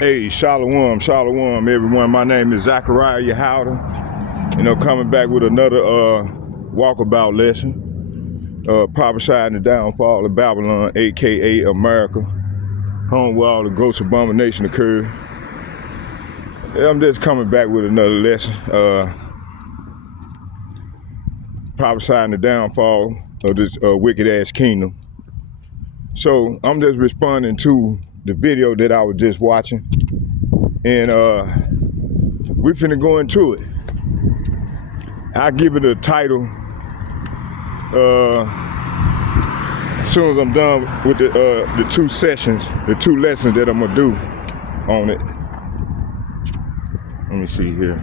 Hey, shalom, shalom, everyone. My name is YAHAWAH. Coming back with another walkabout lesson. Prophesying the downfall of Babylon, aka America, home where all the gross abomination occurred. I'm just coming back with another lesson. Prophesying the downfall of this wicked ass kingdom. So I'm just responding to the video that I was just watching, and we finna go into it. I'll give it a title as soon as I'm done with the two sessions, the two lessons that I'm gonna do on it. Let me see here.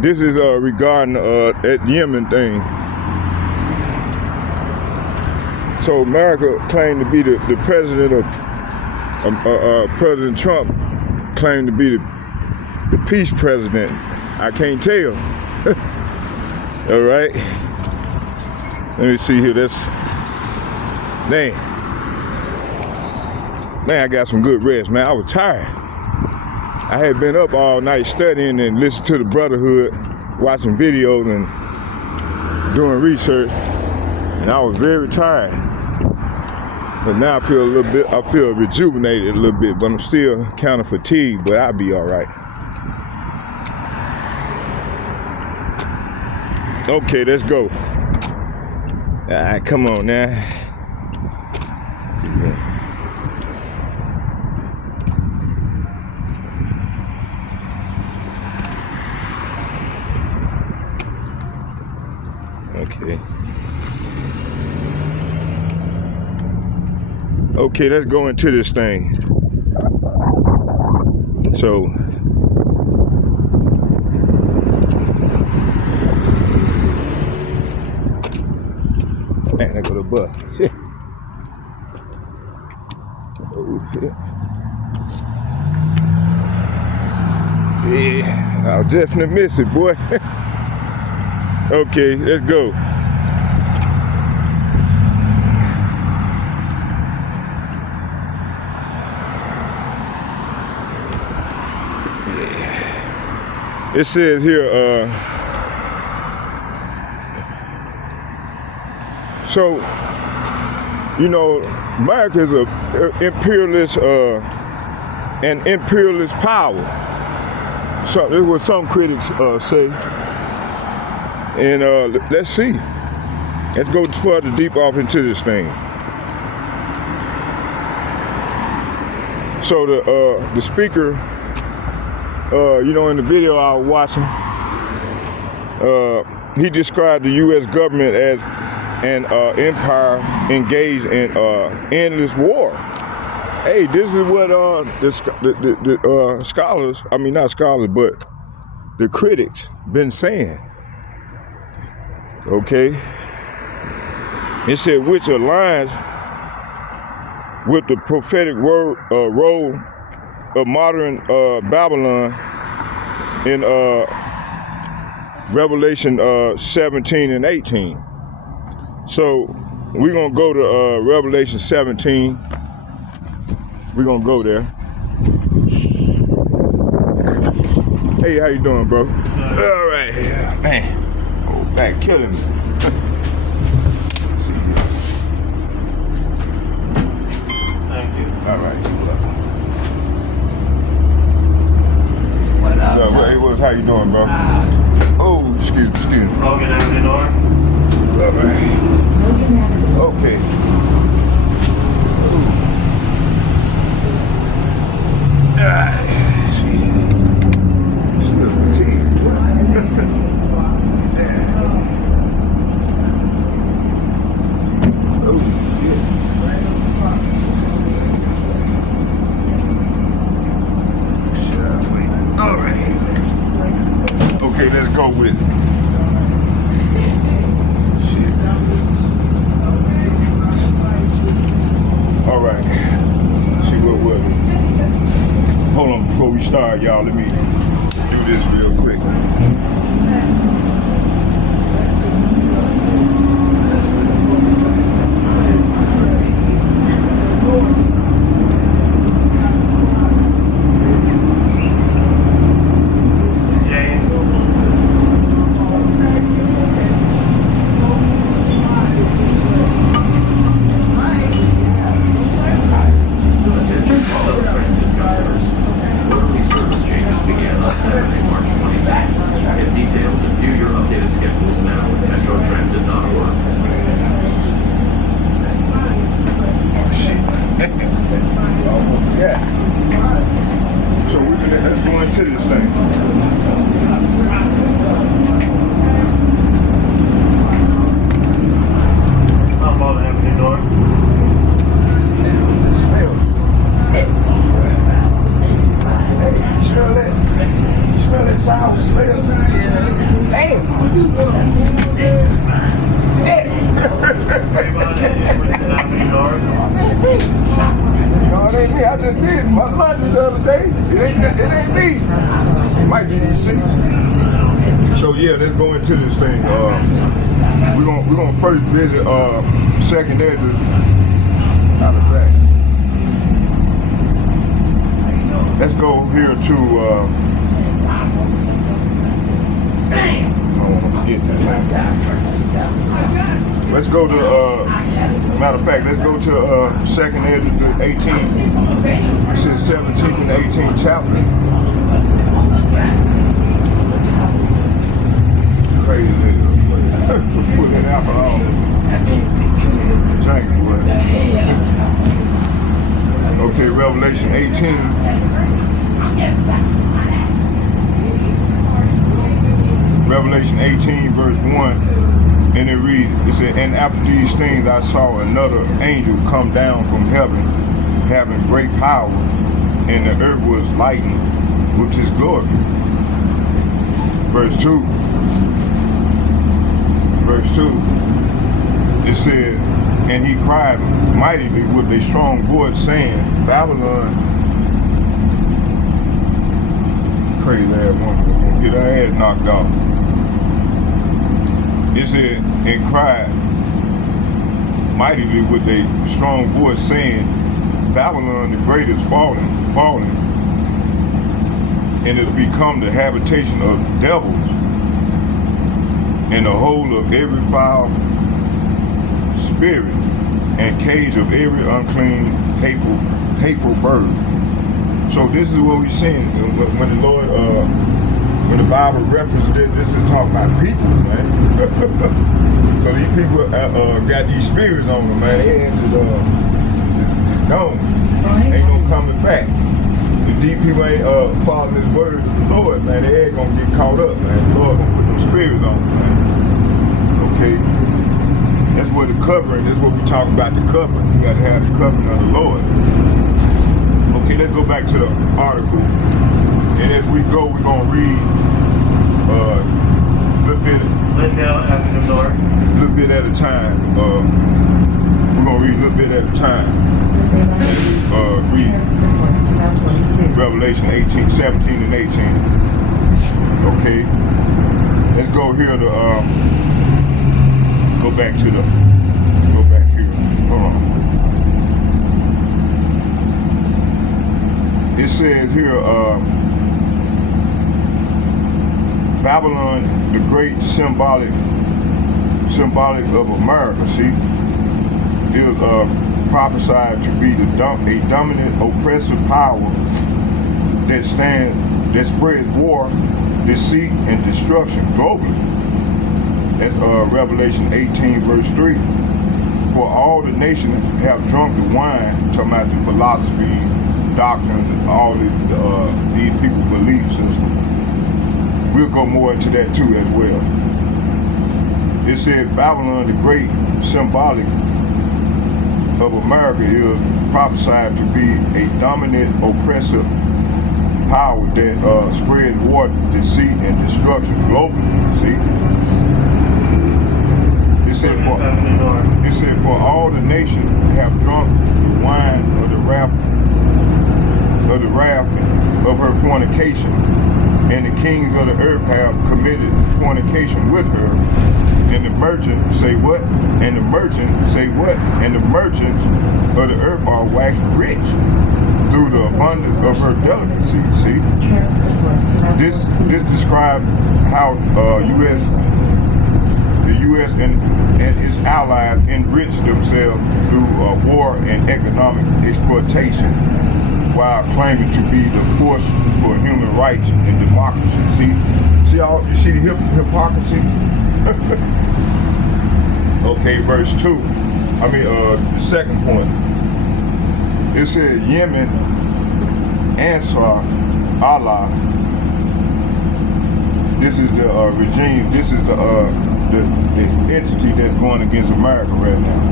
This is regarding that Yemen thing. So America claimed to be the president of, President Trump claimed to be the peace president. I can't tell. All right. Let me see here. That's, man, I got some good rest, man. I was tired. I had been up all night studying and listening to the Brotherhood, watching videos and doing research, and I was very tired. But now I feel I feel rejuvenated a little bit, but I'm still kind of fatigued, but I'll be all right. Okay, let's go. All right, come on now. Okay, let's go into this thing. So, man, I got a bus. Shit. Oh, shit. Yeah, I'll definitely miss it, boy. Okay, let's go. It says here, so, America is an imperialist power. So this is what some critics say. And let's see. Let's go further deep off into this thing. So the speaker, in the video I was watching, he described the U.S. government as an empire engaged in endless war. Hey, this is what the scholars, not scholars, but the critics been saying. Okay? It said, which aligns with the prophetic role of modern Babylon in Revelation 17 and 18. So we're gonna go to Revelation 17. We're gonna go there. Hey, how you doing, bro? All right, man. Oh, back killing me. Thank you. All right, you're welcome. What up? Hey, how you doing, bro? Oh, excuse me. Logan Avenue. All right. Okay. All right. Okay, let's go with it. All right. See what we're. Hold on, before we start, y'all. Let me do this real quick. Smell. You smell that? You smell that sour smell? Damn. No, it ain't me. I just did my laundry the other day. It ain't me. It might be these seats. So yeah, let's go into this thing. We're gonna first visit second address. Out of fact. Let's go here to I don't want to forget that. Let's go to matter of fact, let's go to second address to 18. It says 17th and 18th chapter. Crazy nigga. Put that alcohol. Drink, boy. Okay, Revelation 18. Revelation 18, verse 1, and it reads, it said, and after these things I saw another angel come down from heaven, having great power, and the earth was lightened with his glory. Verse 2. Verse 2, it said, and he cried mightily with a strong voice, saying, Babylon, crazy ass woman, gonna get her ass knocked off. It said, and cried mightily with a strong voice, saying, Babylon the great is fallen, and is become the habitation of devils, and the hole of every foul spirit, and cage of every unclean, hateful bird. So this is what we're seeing when the Lord, when the Bible references this is talking about people, man. So these people got these spirits on them, man. Their ass is gone. Ain't no coming back. If these people ain't following this word of the Lord, man, their ass gonna get caught up, man. The Lord gonna put them spirits on them, man. Okay? That's what the covering, that's what we talk about, the covering. You gotta have the covering of the Lord. Okay, let's go back to the article. And as we go, we're gonna read a little bit. Little bit at a time. We're gonna read a little bit at a time. Read Revelation 18, 17 and 18. Okay. Let's go here to go back here. Hold on. It says here, Babylon, the great symbolic of America, see, is prophesied to be a dominant oppressive power that spreads war, deceit, and destruction globally. That's Revelation 18, verse 3. For all the nations have drunk the wine, talking about the philosophy, doctrine, all these people's belief system. We'll go more into that too as well. It said Babylon, the great symbolic of America, is prophesied to be a dominant oppressive power that spreads war, deceit, and destruction globally. See? It said for all the nations have drunk the wine of the wrath of her fornication, and the kings of the earth have committed fornication with her. And the merchants say what? And the merchants say what? And the merchants of the earth are waxed rich through the abundance of her delicacy. See, this describes how the U.S. and its allies enrich themselves through war and economic exploitation, while claiming to be the force for human rights and democracy. You see the hypocrisy? Okay, verse 2. The second point. It says Yemen, Ansar, Allah. This is the regime. This is the entity that's going against America right now.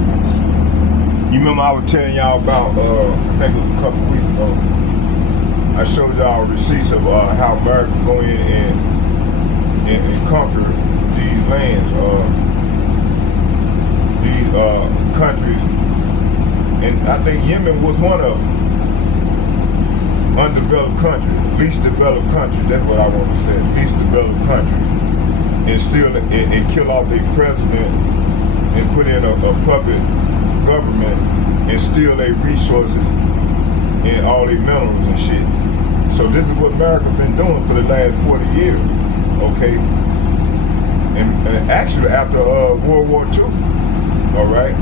You remember I was telling y'all about, I think it was a couple of weeks ago, I showed y'all receipts of how America go in and conquer these lands, these countries. And I think Yemen was one of them. Undeveloped country, least developed country, that's what I want to say, least developed country. And still, and kill off their president and put in a puppet government and steal their resources and all their minerals and shit. So this is what America been doing for the last 40 years, okay? And actually after World War II, all right?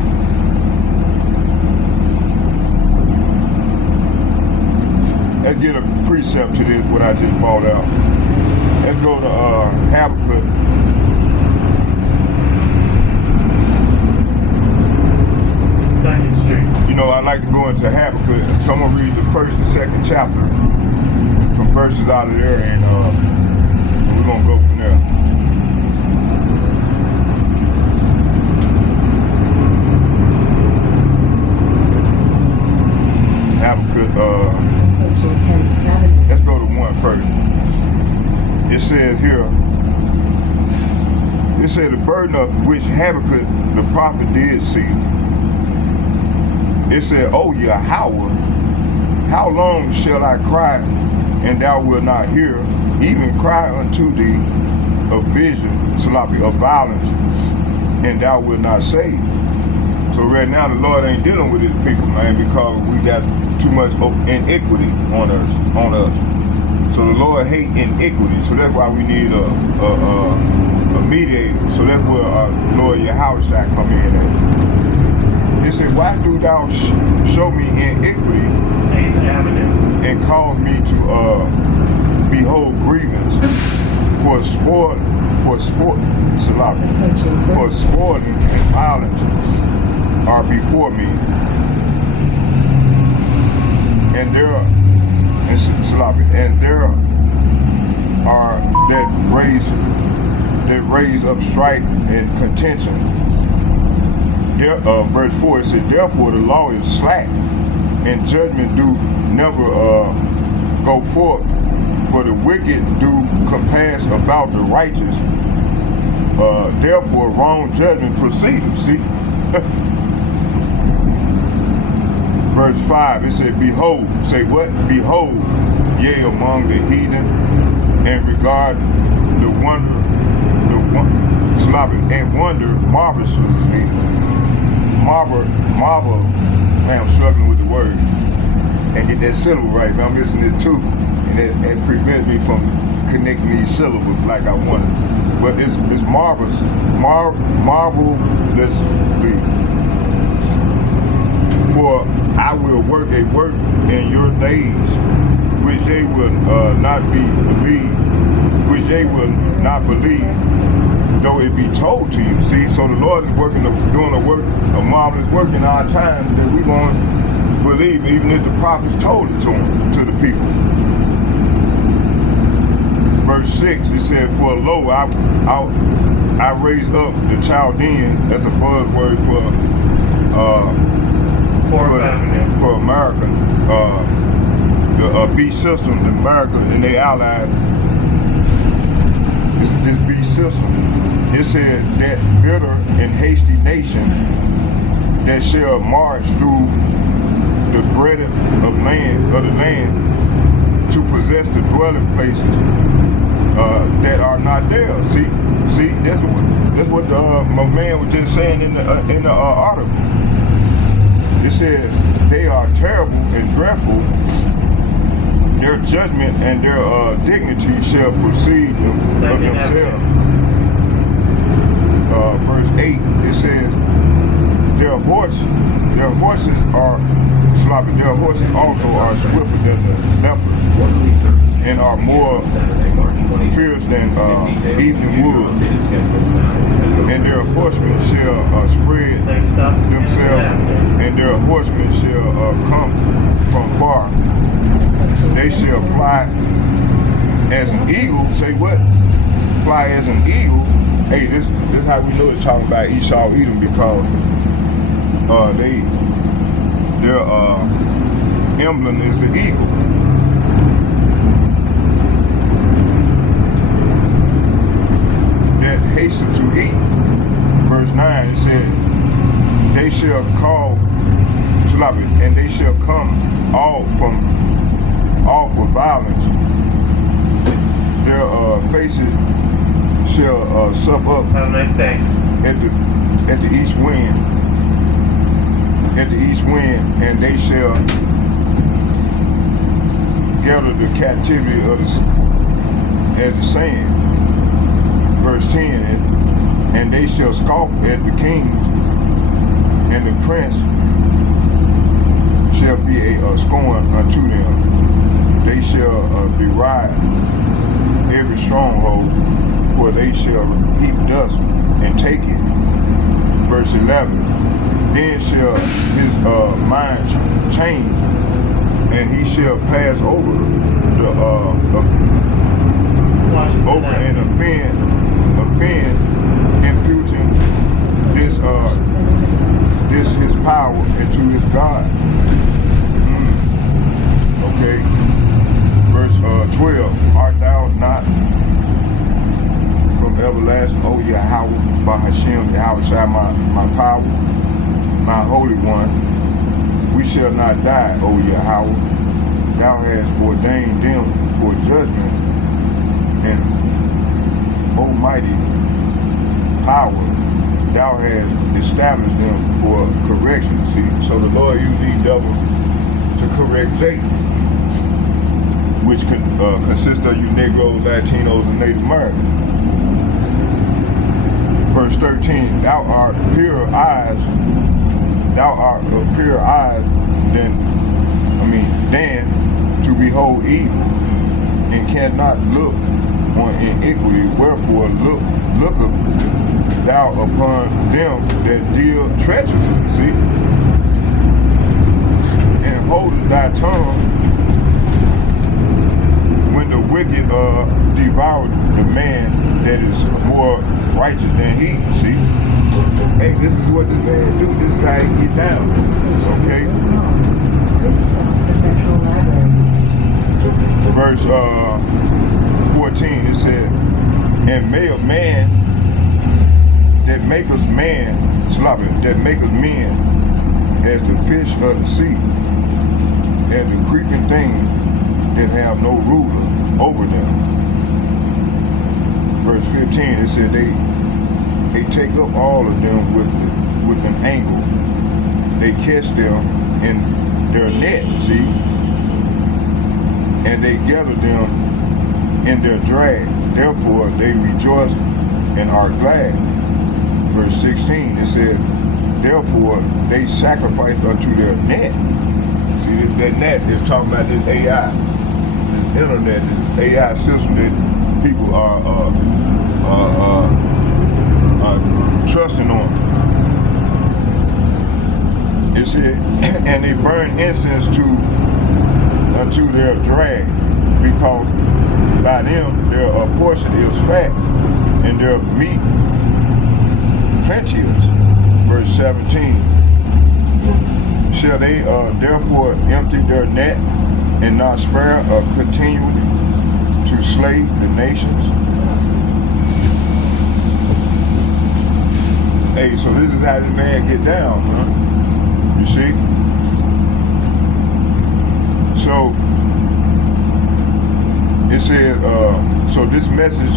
Let's get a precept to this, what I just brought out. Let's go to Habakkuk. You know, I like to go into Habakkuk, so I'm gonna read the first and second chapter, some verses out of there, and we're gonna go from there. Habakkuk, let's go to 1 first. It says here, it said the burden of which Habakkuk the prophet did see. It said, "O Yahawah, how long shall I cry, and thou wilt not hear, even cry unto thee of vision, of violence, and thou wilt not save." So right now the Lord ain't dealing with his people, man, because we got too much iniquity on us. So the Lord hate iniquity, so that's why we need a mediator. So that's where Lord YAHAWAHSHI come in at. It said, "Why do thou show me iniquity and cause me to behold grievance for spoiling and violence are before me, and there are that raise up strife and contention." Here, verse 4, it said, "Therefore the law is slack, and judgment do never go forth, for the wicked do compass about the righteous. Therefore wrong judgment proceedeth." See? Verse 5, it said, "Behold," say what? "Behold, yea, among the heathen, and regard the wonder marvelously." Marvel, man, I'm struggling with the word. Can't get that syllable right, man. I'm missing it too. And it prevents me from connecting these syllables like I wanted. But it's marvelous, marvelously. "For I will work a work in your days, which they will not believe, though it be told to you." See, so the Lord is doing a marvelous work in our time that we won't believe, even if the prophets told it to him, to the people. Verse 6, it said, "For lo, I raise up the Chaldean," that's a buzzword for America, the beast system, America and they allies, this beast system. It said, "That bitter and hasty nation that shall march through the breadth of the land to possess the dwelling places that are not there." See, that's what my man was just saying in the article. It said, "They are terrible and dreadful. Their judgment and their dignity shall proceed of themselves." Verse 8, it says, their horses are sloppy. Their horses also are swifter than the leopard, and are more fierce than evening wolves. And their horsemen shall spread themselves, and their horsemen shall come from far. They shall fly as an eagle. Say what? Fly as an eagle. Hey, this is how we know it's talking about Esau Edom, because their emblem is the eagle. That hasten to eat. Verse 9, it said, they shall call, and they shall come all for violence. Their faces shall sup up Have a nice day. at the east wind. At the east wind, and they shall gather the captivity of as the sand. Verse 10, and they shall scoff at the kings, and the prince shall be a scorn unto them. They shall deride every stronghold, for they shall heap dust and take it. Verse 11, then shall his mind change, and he shall pass over and offend, imputing this his power into his God. Okay. Verse 12, art thou not from everlasting, O YAHAWAH BAHASHAM YAHAWAHSHI, my power, my Holy One? We shall not die, O Yahawah. Thou hast ordained them for judgment, and almighty power, thou hast established them for correction. See, so the Lord used these devils to correct Jacob, which consists of you Negroes, Latinos, and Native Americans. Verse 13, thou art purer eyes than to behold evil, and cannot look on iniquity. Wherefore looketh thou upon them that deal treacherously, see? And holdeth thy tongue when the wicked devour the man that is more righteous than he, see? Hey, this is what this man do. This guy get down, okay? Verse 14, it said, and may a man that maketh men, that maketh men as the fish of the sea, as the creeping things that have no ruler over them. Verse 15, it said they take up all of them with an angle. They catch them in their net, see? And they gather them in their drag. Therefore they rejoice and are glad. Verse 16, it said, therefore they sacrifice unto their net. See, that net is talking about this AI, this internet, this AI system that people are trusting on. It said, and they burn incense unto their drag, because by them their portion is fat, and their meat plenteous. Verse 17, shall they therefore empty their net and not spare continually to slay the nations? Hey, so this is how this man get down, huh? You see? So it said, so this message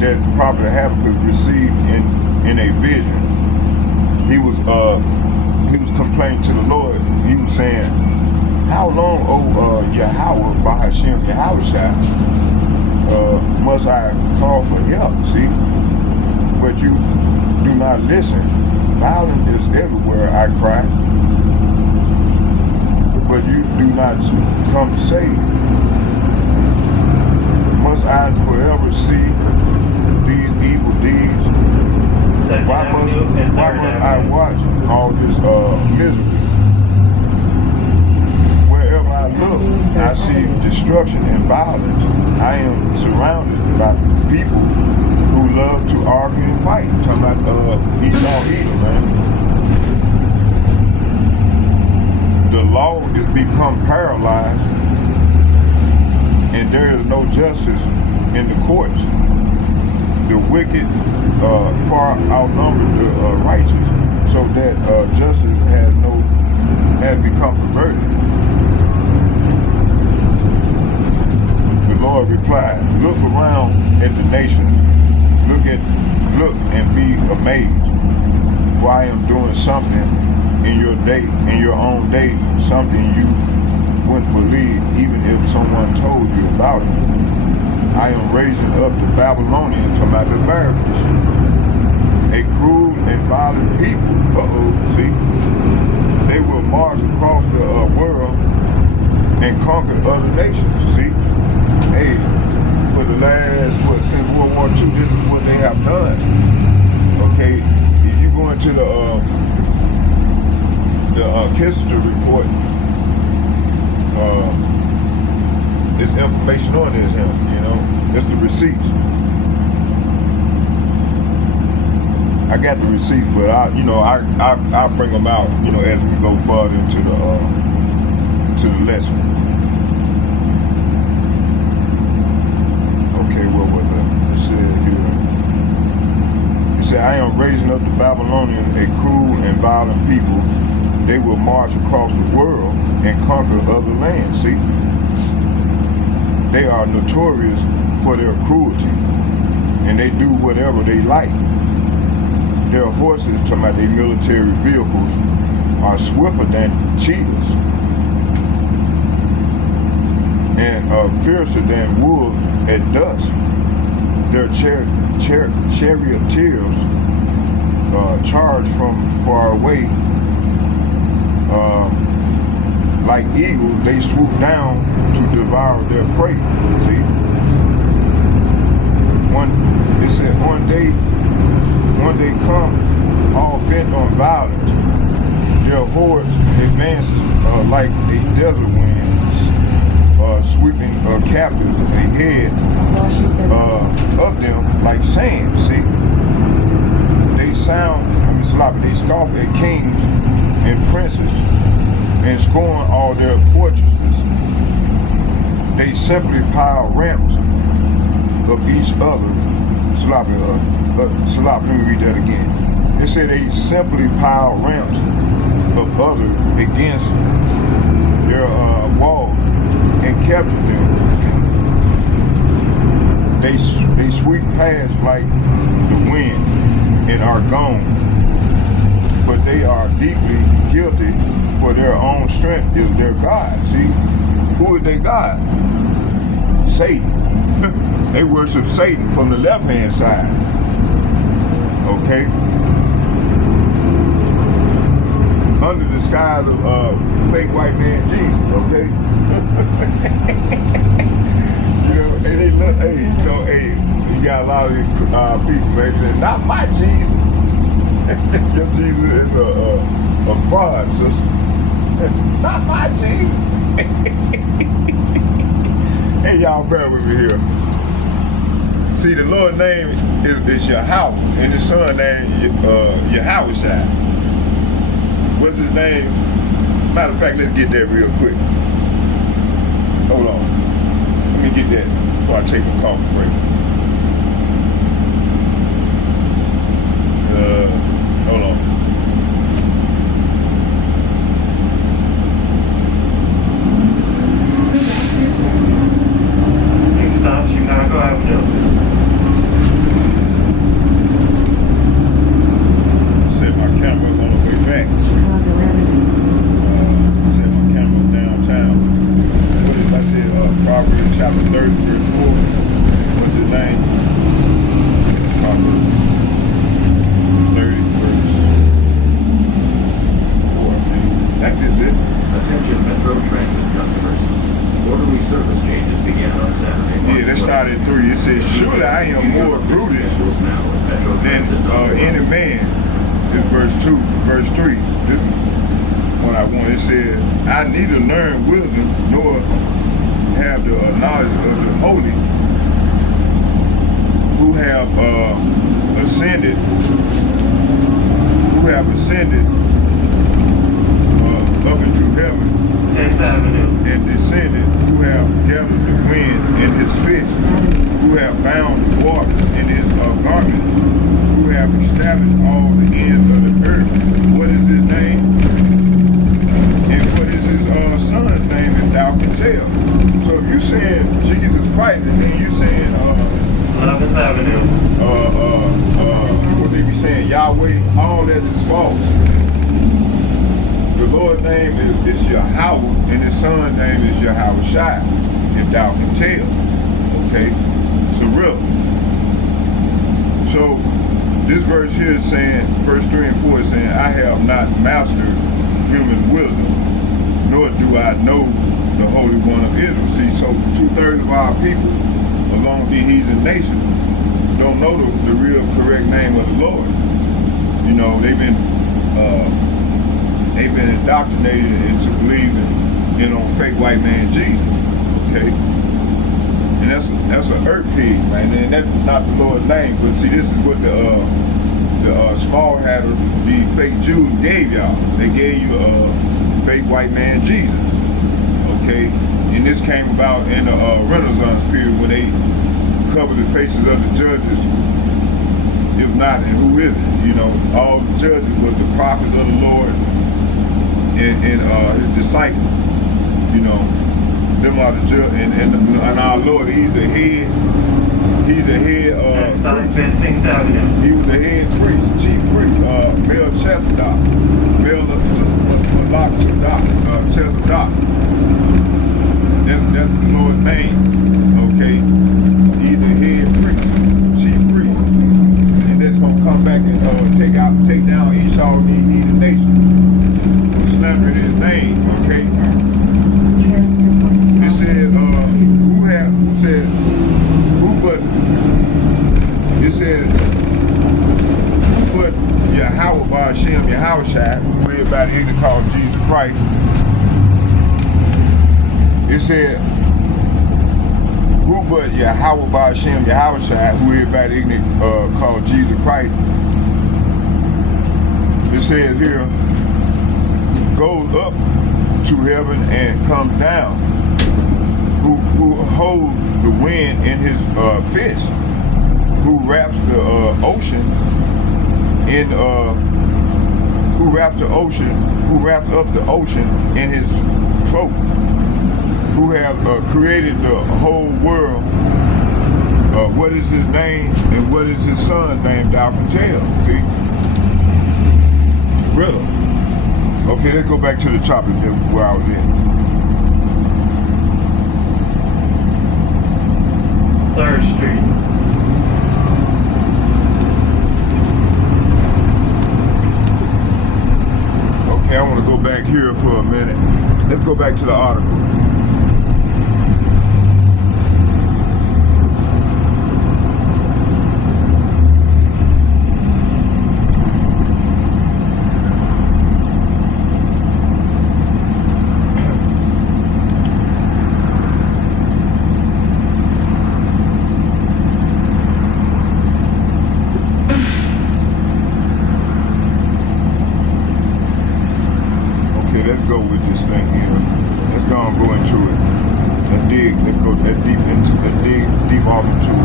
that Prophet Habakkuk received in a vision, he was complaining to the Lord. He was saying, how long, O YAHAWAH BAHASHAM YAHAWAHSHI, must I call for help, see? But you do not listen. Violence is everywhere, I cry. But you do not come to save. Must I forever see these evil deeds? Why must I watch all this misery? Wherever I look, I see destruction and violence. I am surrounded by people who love to argue and fight. I'm talking about Esau Edom, man. become paralyzed, and there is no justice in the courts. The wicked far outnumber the righteous, so that justice has become perverted. The Lord replied, look around at the nations, look and be amazed, for I am doing something in your own day, something you wouldn't believe even if someone told you about it. I am raising up the Babylonians, to my barbarians, a cruel and violent people. See? They will march across the world and conquer other nations. See? Hey, for the last, since World War II, this is what they have done. Okay? If you go into the Kissinger report, there's information on this, you know. It's the receipts. I got the receipts, but I'll bring them out, you know, as we go further into the lesson. Okay, what was it said here? It said, I am raising up the Babylonians, a cruel and violent people. They will march across the world and conquer other lands. See? They are notorious for their cruelty, and they do whatever they like. Their horses, talking about their military vehicles, are swifter than cheetahs and fiercer than wolves at dusk. Their charioteers charge from far away. Like eagles, they swoop down to devour their prey. See? They said one day come, all bent on violence. Their hordes advances like a desert wind, sweeping captives ahead of them like sand. See? They scoff at kings and princes and scorn all their fortresses. They simply pile ramps of each other. Let me read that again. They say they simply pile ramps of others against their walls and capture them. They sweep past like the wind and are gone, but they are deeply guilty, for their own strength is their God. See? Who is their God? Satan. They worship Satan from the left-hand side. Okay? Under the skies of fake white man Jesus, okay? You know, and they look, you got a lot of people, man, saying, not my Jesus. Your Jesus is a fraud, sister. Not my Jesus. Hey, y'all bear with me here. See, the Lord's name is Yahawah, and his son's name YAHAWAHSHI. What's his name? Matter of fact, let's get that real quick. Hold on. Let me get that before I take my coffee break. Hold on. Stop, Chicago Avenue. Set my camera on the way back. Set my camera downtown. What if I said Proverbs chapter 30, verse 4? What's his name? Proverbs 30, verse 4. That is it. Attention Metro Transit customers. Quarterly service changes began on Saturday. Yeah, that started at 3. It says, surely I am more brutish than any man. It's verse 2, verse 3. This is one I want. It says, I neither learn wisdom nor have the knowledge of the holy who have ascended up into heaven. 10th Avenue. Yahweh, all that is false. The Lord's name is Yahawah, and his son's name is YAHAWAHSHI, if thou can tell. Okay? It's a riddle. So this verse here is saying, verse 3 and 4 is saying, I have not mastered human wisdom, nor do I know the Holy One of Israel. See, so 2/3 of our people along the heathen nation don't know the real correct name of the Lord. You know, they've been indoctrinated into believing, you know, fake white man Jesus. Okay? And that's an earth pig, man. And that's not the Lord's name. But see, this is what the small hatter, the fake Jews gave y'all. They gave you a fake white man Jesus. Okay? And this came about in the Renaissance period when they covered the faces of the judges. If not, and who is it? You know, all the judges were the prophets of the Lord and his disciples. You know, them are the judge, and our Lord, he's the head priest. He was the head priest, chief priest, Melchizedek, that's the Lord's name. Okay, he's the head priest, chief priest, and that's gonna come back and take down Esau and the heathen nation for slandering his name. Okay. It said, who but YAHAWAH BAHASHAM YAHAWAHSHI, who everybody ignorant called Jesus Christ. It said, who but YAHAWAH BAHASHAM YAHAWAHSHI, who everybody ignorant called Jesus Christ. It says here, goes up to heaven and comes down, who holds the wind in his fist, who wraps the ocean in who wraps up the ocean in his cloak, who have created the whole world. What is his name and what is his son's name? Thou can tell. See, it's a riddle. Okay, let's go back to the topic where I was in. 3rd Street. Okay, I want to go back here for a minute. Let's go back to the article. Let's go with this thing here. Let's go and go into it. Let's go deep off into it.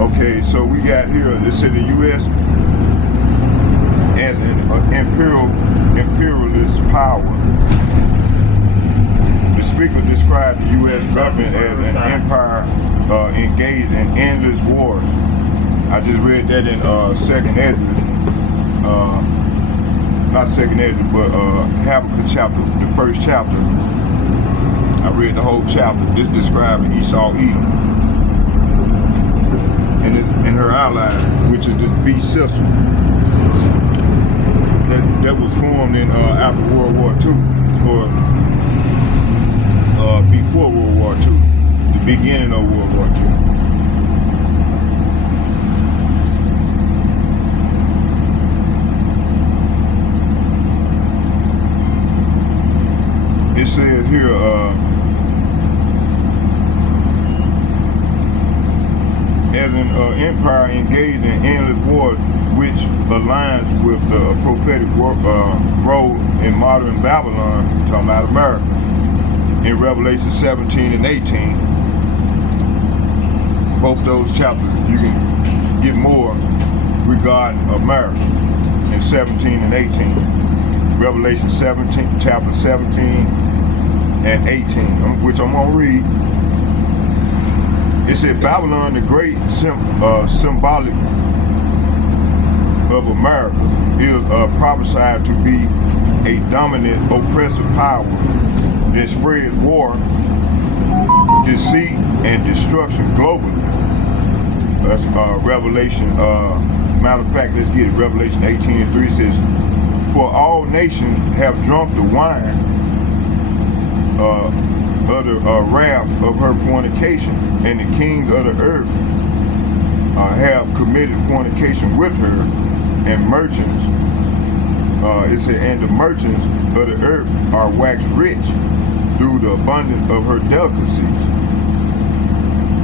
Okay, so we got here, this is the U.S. as an imperialist power. The speaker described the U.S. government as an empire engaged in endless wars. I just read that in Second Ezra. Not Second Ezra, but Habakkuk chapter, the 1st chapter. I read the whole chapter. This describing Esau, Edom, and her ally, which is the beast sister that was formed in after World War II, or before World War II, the beginning of World War II. It says here, as an empire engaged in endless war, which aligns with the prophetic role in modern Babylon, talking about America, in Revelation 17 and 18. Both those chapters, you can get more regarding America in 17 and 18. Revelation 17, chapter 17 and 18, which I'm going to read. It said Babylon the Great, symbolic of America, is prophesied to be a dominant oppressive power that spreads war, deceit, and destruction globally. That's Revelation. Matter of fact, let's get it. Revelation 18:3 says, "For all nations have drunk the wine of the wrath of her fornication, and the kings of the earth have committed fornication with her, and merchants." It said, "And the merchants of the earth are waxed rich through the abundance of her delicacies."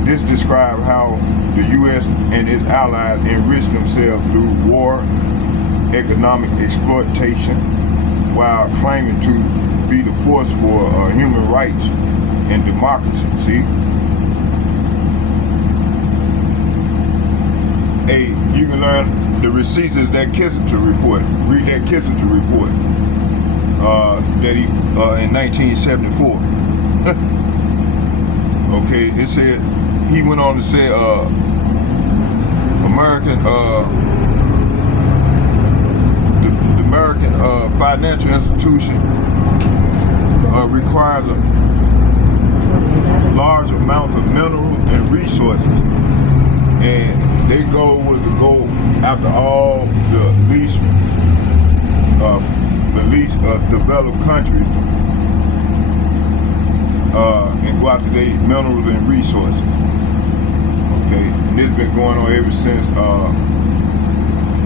This describes how the U.S. and its allies enrich themselves through war, economic exploitation, while claiming to be the force for human rights and democracy. See? Hey, you can learn the receipts of that Kissinger report. Read that Kissinger report that he in 1974. Okay, it said, he went on to say American the American financial institution requires a large amount of minerals and resources, and their goal was to go after all the least developed countries and go after their minerals and resources. Okay, and this has been going on ever since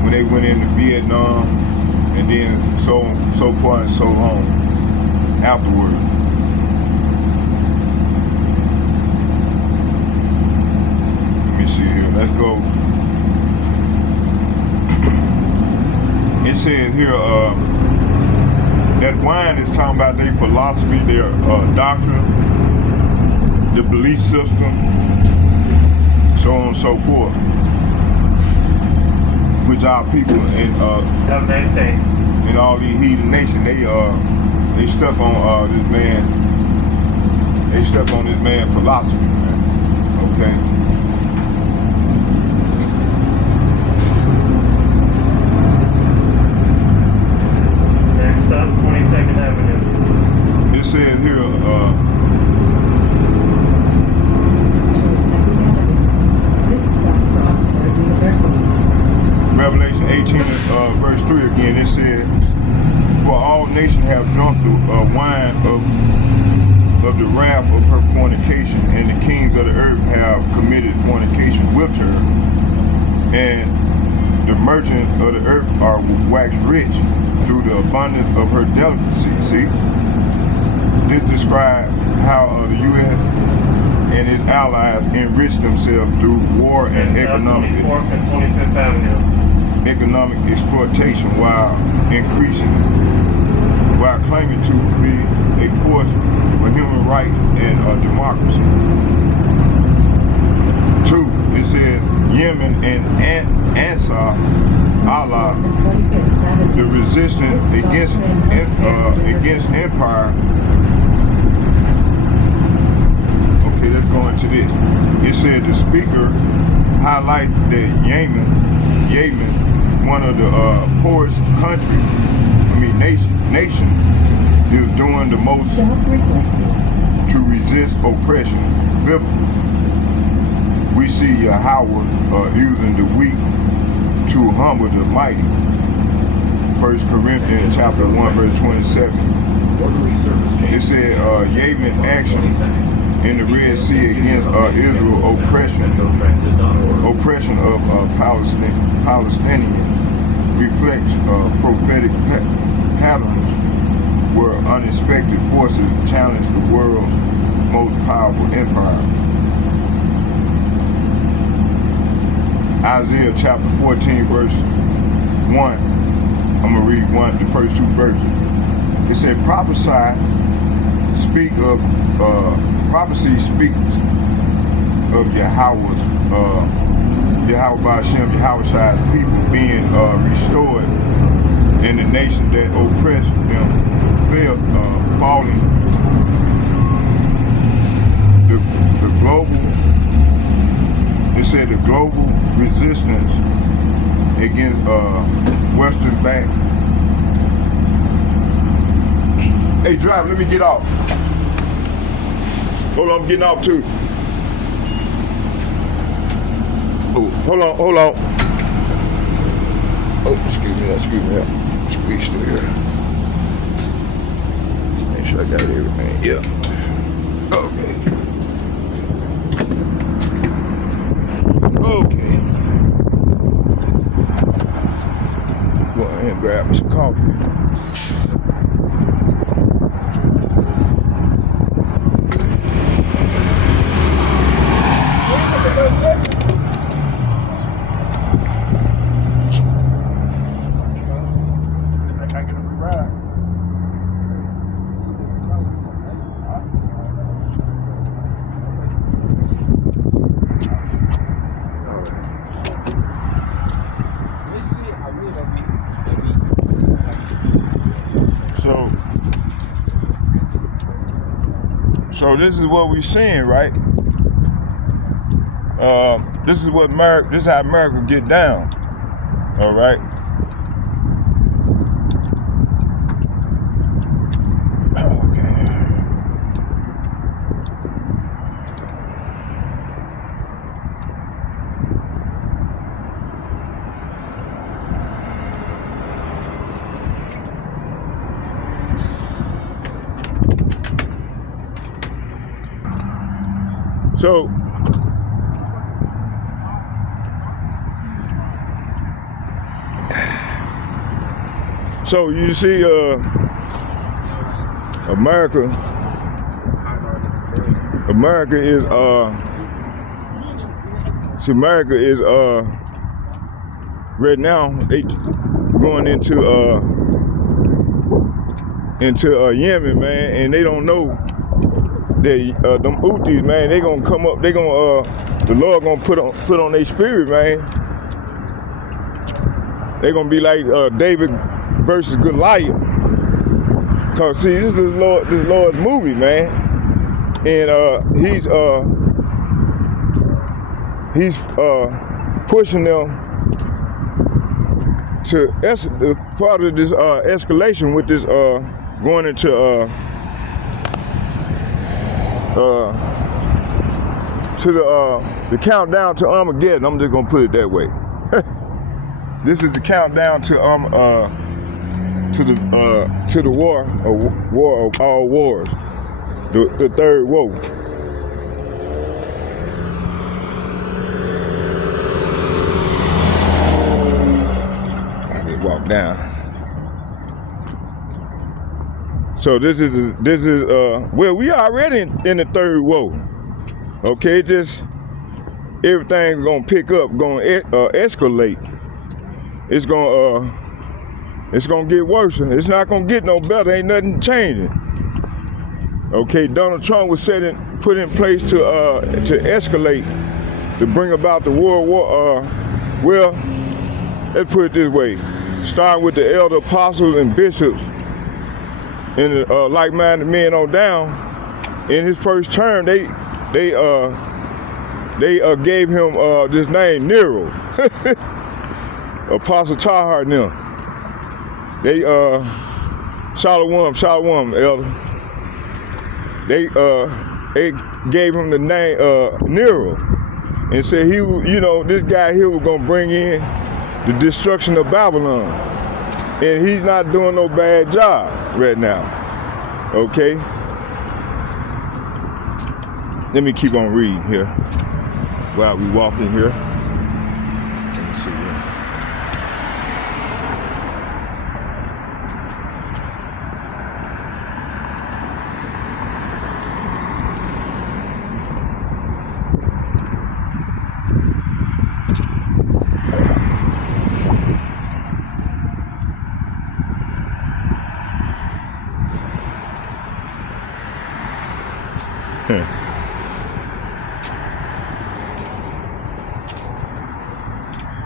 when they went into Vietnam, and then so far and so long afterwards. Let me see here. Let's go. It says here that wine is talking about their philosophy, their doctrine, the belief system, so on and so forth, which our people in Have a nice day. in all these heathen nations, they stuck on this man. They stuck on this man philosophy, man. Okay. Next up, 22nd Avenue. It says here, Revelation 18, verse 3 again, it said, "For all nations have drunk the wine of the wrath of her fornication, and the kings of the earth have committed fornication with her, and the merchants of the earth are waxed rich through the abundance of her delicacy." See? This describes how the U.S. and its allies enrich themselves through war and Next up, 24th and 25th Avenue. economic exploitation while claiming to be a force for human rights and democracy. 2, it says Yemen and Ansar Allah, the resistance against empire. Okay, let's go into this. It said the speaker highlight that Yemen, one of the poorest countries, nation, is doing the most to resist oppression biblically. We see YAHAWAH using the weak to humble the mighty. 1 Corinthians chapter 1, verse 27. It said Yemen action in the Red Sea against Israel oppression of Palestinians reflects prophetic patterns where unexpected forces challenge the world's most powerful empire. Isaiah chapter 14, verse 1. I'm going to read the first 2 verses. It said, prophecy speaks of YAHAWAH BAHASHAM YAHAWAHSHI's people being restored, and the nation that oppressed them falling. The global It said the global resistance against Western Bank. Hey, driver, let me get off. Hold on, I'm getting off too. Oh, hold on. Oh, excuse me. Squeeze through here. Make sure I got everything. Yeah. Okay. Go ahead and grab me some coffee. So this is what we're seeing, right? This is what America. This is how America get down. All right. So you see, America is right now they going into Yemen, man, and they don't know that them Houthis, man, they gonna come up, the Lord gonna put on their spirit, man. They gonna be like David versus Goliath. Cause see, this is this Lord's movie, man, and he's pushing them to part of this escalation with this going into to the countdown to Armageddon. I'm just gonna put it that way. This is the countdown to the war of all wars, the third woe. I just walk down. So this is well, we already in the third woe. Okay, just everything's gonna pick up, gonna escalate. It's gonna get worse. It's not gonna get no better. Ain't nothing changing. Okay, Donald Trump was put in place to escalate, to bring about the world war. Well, let's put it this way: starting with the elder apostles and bishops and like-minded men on down. In his first term, they gave him this name, Nero. Apostle Tahar and them. They Shalom, elder. They gave him the name Nero, and said this guy here was gonna bring in the destruction of Babylon, and he's not doing no bad job right now. Okay. Let me keep on reading here while we walking here. Let me see here.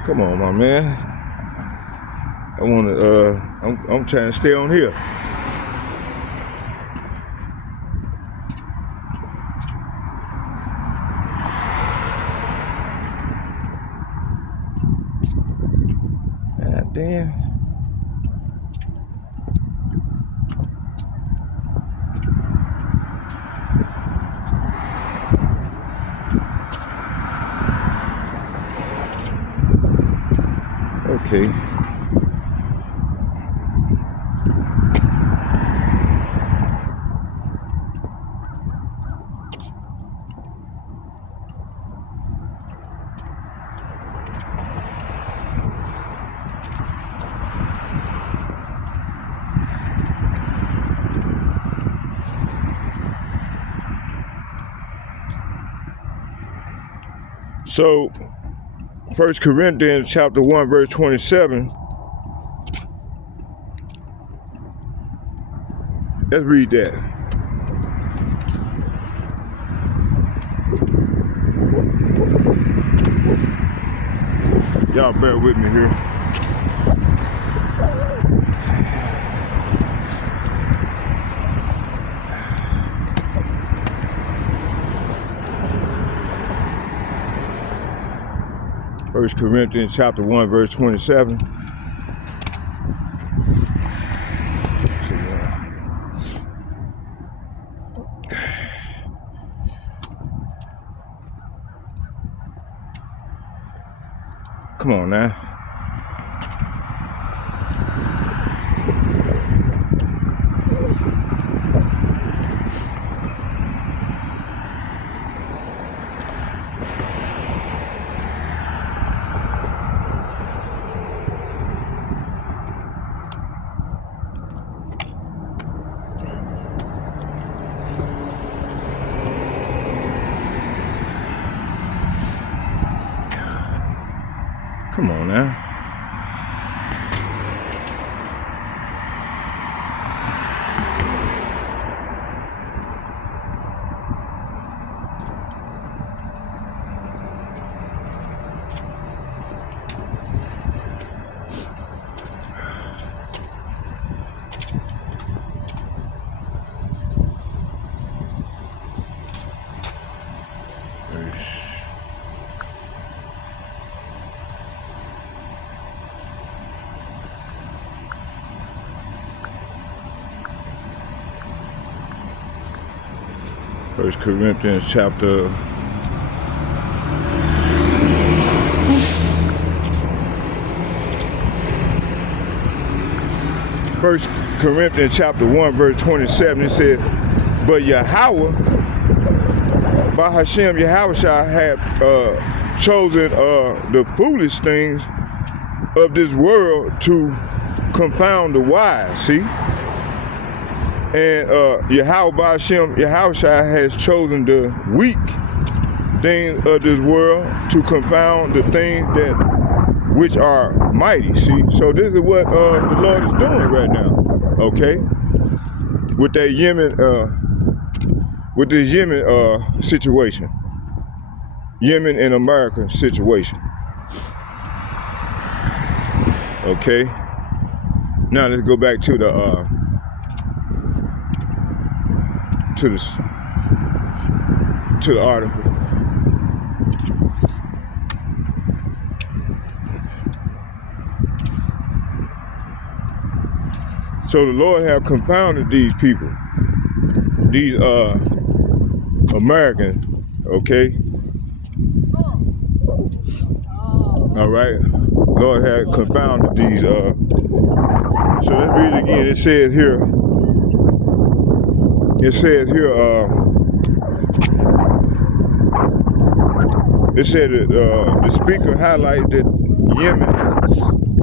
Come on, my man. I'm trying to stay on here. Okay. So, 1 Corinthians chapter 1, verse 27. Let's read that. Y'all bear with me here. First Corinthians chapter 1, verse 27. Come on now. Come on now. First Corinthians chapter 1 Corinthians chapter 1, verse 27, it says, but YAHAWAH BAHASHAM YAHAWAHSHI had chosen the foolish things of this world to confound the wise, see? And YAHAWAH BAHASHAM YAHAWAHSHI has chosen the weak things of this world to confound the things that which are mighty, see? So this is what the Lord is doing right now, okay? With that with this Yemen situation. Yemen and America situation. Okay? Now let's go back to the article. So the Lord have confounded these people, these Americans, okay? All right, Lord had confounded these. So let's read it again. It says here. It said that the speaker highlighted that Yemen,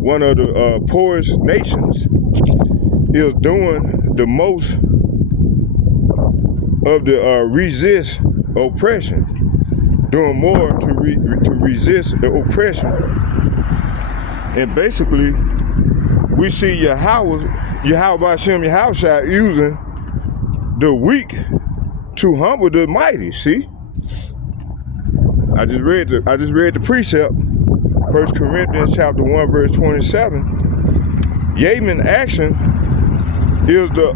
one of the poorest nations, is doing the most of the resist oppression, doing more to resist the oppression. And basically, we see YAHAWAH BAHASHAM YAHAWAHSHI using the weak to humble the mighty. See, I just read the precept, 1 Corinthians chapter 1, verse 27. Yemen action is the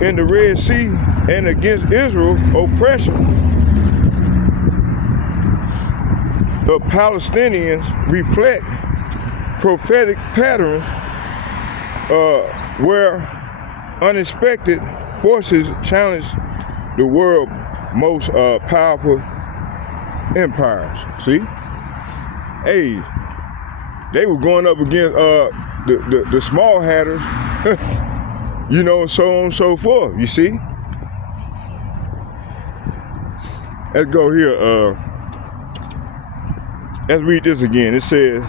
in the Red Sea and against Israel oppression. The Palestinians reflect prophetic patterns where unexpected forces challenge the world's most powerful empires. See? Hey, they were going up against the small hatters, you know, so on and so forth, you see? Let's go here. Let's read this again. It says,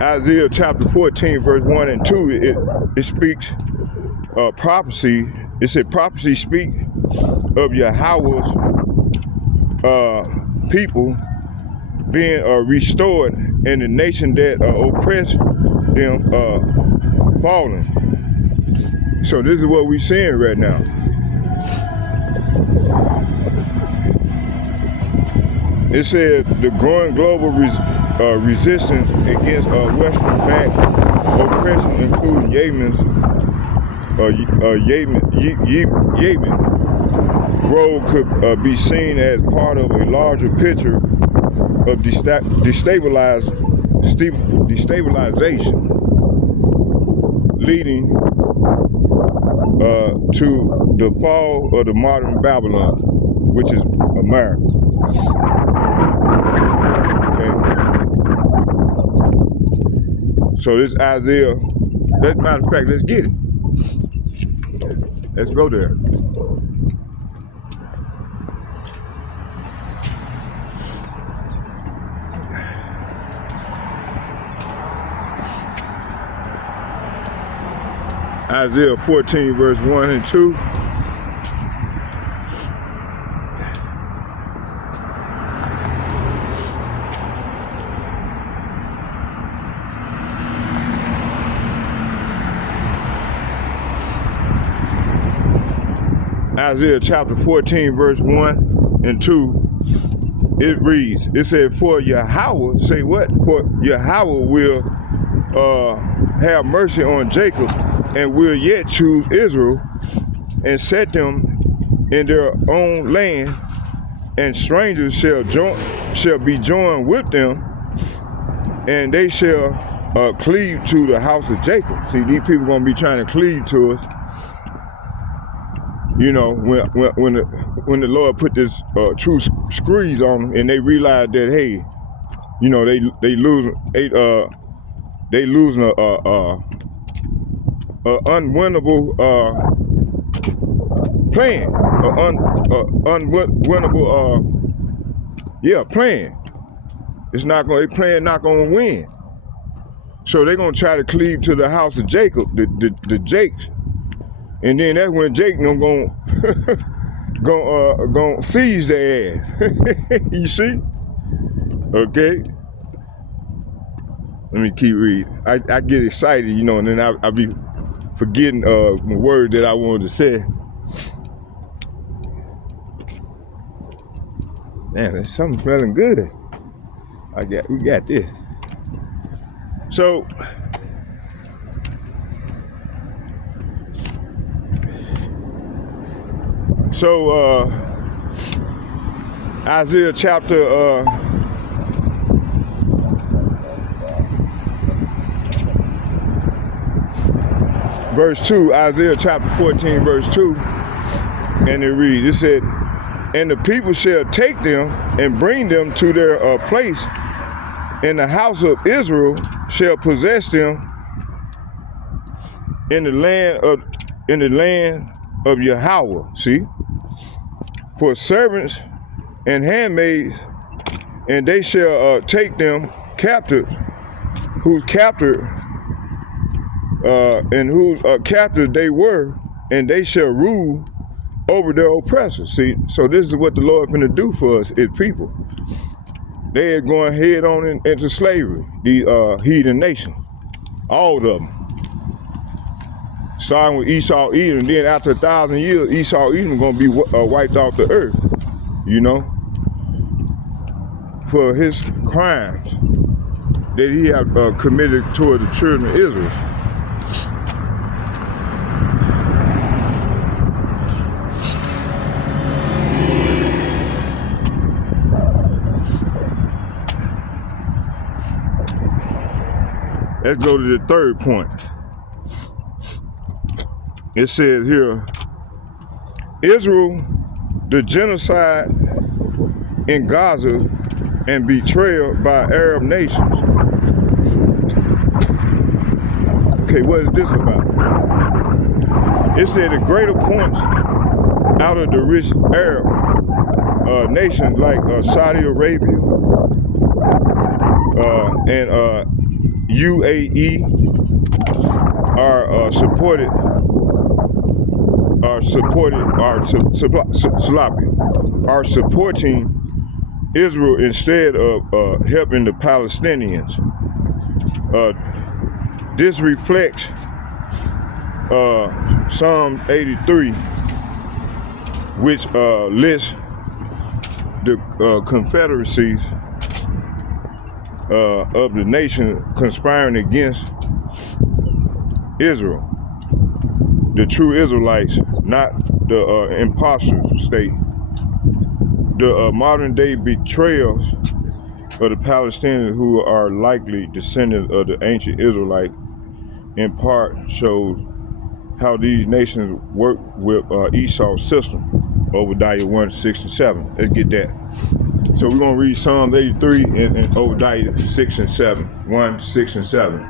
Isaiah chapter 14, verse 1 and 2, it speaks prophecy. It said, prophecy speak of Yahawah's people being restored and the nation that oppressed them falling. So this is what we're seeing right now. It said the growing global resistance against Western-backed oppression, including Yemen's Yemen role could be seen as part of a larger picture of destabilization, leading to the fall of the modern Babylon, which is America. Okay. So this Isaiah, as a matter of fact, let's get it. Let's go there. Isaiah 14, verse 1 and 2. Isaiah chapter 14, verse 1 and 2, it reads, it said, for Yahawah, say what? For Yahawah will have mercy on Jacob and will yet choose Israel and set them in their own land, and strangers shall be joined with them, and they shall cleave to the house of Jacob. See, these people gonna be trying to cleave to us. You know, when the Lord put this true squeeze on them, and they realize that, hey, you know, they losing a unwinnable plan, unwinnable plan. It's not gonna, they plan not gonna win. So they're gonna try to cleave to the house of Jacob, the Jakes. And then that's when Jake gonna seize their ass. You see? Okay. Let me keep reading. I get excited, you know, and then I be forgetting the word that I wanted to say. Man, there's something smelling good. We got this. So Isaiah chapter verse 2, Isaiah chapter 14, verse 2, and it reads, it said, and the people shall take them and bring them to their place, and the house of Israel shall possess them in the land of Yahawah. See? For servants and handmaids, and they shall take them captives, whose captive they were, and they shall rule over their oppressors. See, so this is what the Lord finna do for us, his people. They are going head on into slavery, these heathen nations, all of them. Starting with Esau, Edom, then after 1,000 years, Esau, Edom gonna be wiped off the earth, you know, for his crimes that he have committed toward the children of Israel. Let's go to the third point. It says here, Israel, the genocide in Gaza and betrayal by Arab nations. Okay, what is this about? It said the greater points out of the rich Arab nations like Saudi Arabia and UAE are supporting Israel instead of helping the Palestinians. This reflects Psalm 83, which lists the confederacies of the nation conspiring against Israel, the true Israelites, not the imposter state. The modern day betrayals of the Palestinians, who are likely descendants of the ancient Israelites, in part shows how these nations work with Esau's system. Obadiah 1, 6, and 7. Let's get that. So we're going to read Psalm 83 and Obadiah 6 and 7. 1, 6, and 7.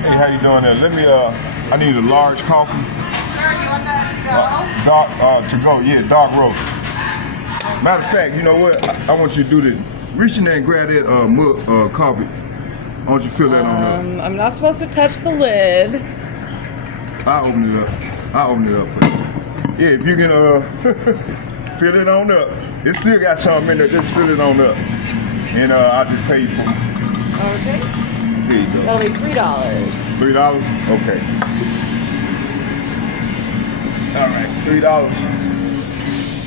Hey, how you doing there? Let me, I need a large coffee. Sure, you want that Dark, to go, yeah, dark roast. Matter of fact, you know what? I want you to do this. Reach in there and grab that mug, coffee. I want you to fill that on up. I'm not supposed to touch the lid. I'll open it up. I'll open it up for you. Yeah, if you can fill it on up. It still got something in there, just fill it on up. And I'll just pay you for it. Okay. There you go. That'll be $3. $3? Okay. All right, $3.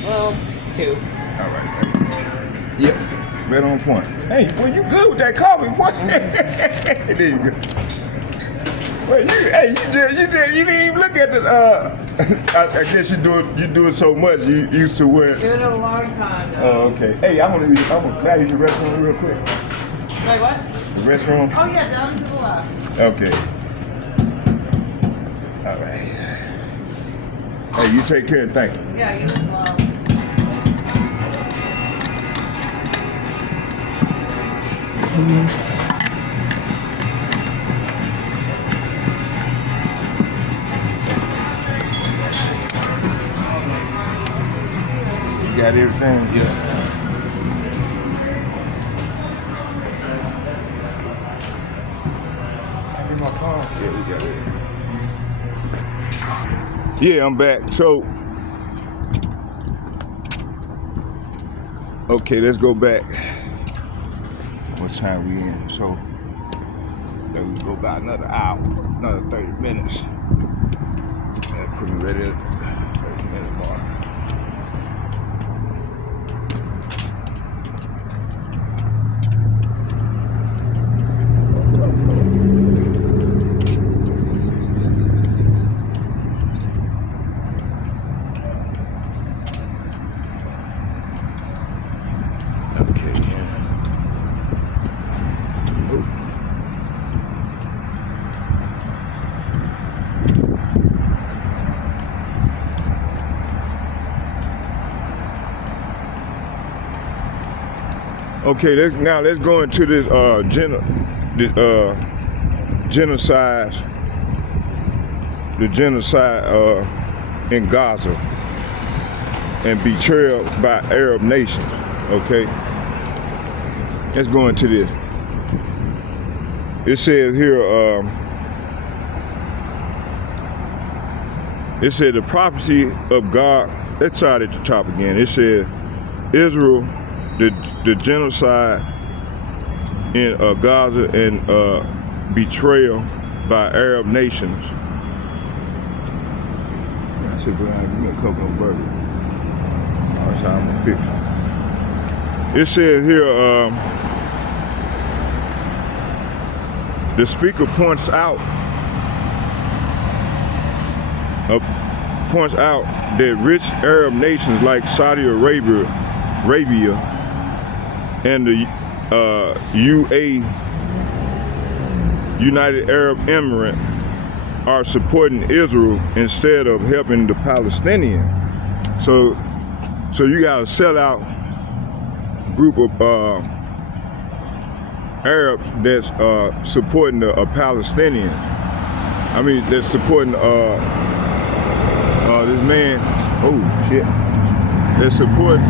Well, 2. All right. Yep, right on point. Hey, well, you good with that coffee, boy. There you go. Well, you didn't even look at the. I guess you do it so much. You used to wear. Doing it a long time now. Oh, okay. Hey, I'm gonna use the restroom real quick. Wait, what? The restroom. Oh yeah, down to the left. Okay. All right. Hey, you take care. Thank you. Yeah, you as well. You got everything? Yeah. My car? Yeah, we got it. Yeah, I'm back. So, okay, let's go back. What time we in? So, then we go about another hour, another 30 minutes. And put me ready at 30-minute mark. Okay, let's go into this genocide in Gaza and betrayal by Arab nations. Okay, let's go into this. It says here, it said the prophecy of God let's start at the top again. It said Israel, the genocide in Gaza and betrayal by Arab nations. I said, "Bro, give me a couple of burgers." That's how I'm gonna fix it. It says here, the speaker points out that rich Arab nations like Saudi Arabia and the United Arab Emirates are supporting Israel instead of helping the Palestinians. So you got a sellout group of Arabs that's supporting the Palestinians. I mean, that's supporting this man. Oh shit! They're supporting.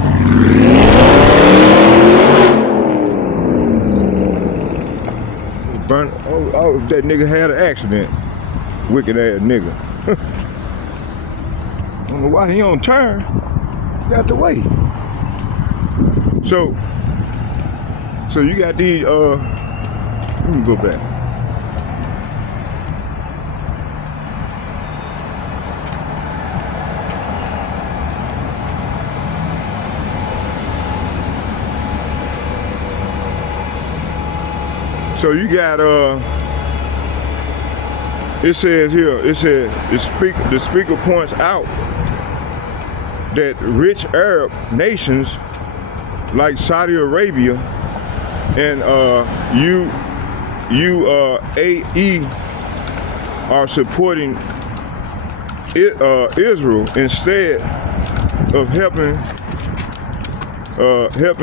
Oh, that nigga had an accident. Wicked ass nigga. I don't know why he on turn. Got the way. So you got these, let me go back. So you got, it says here, the speaker points out that rich Arab nations like Saudi Arabia and UAE are supporting Israel instead of helping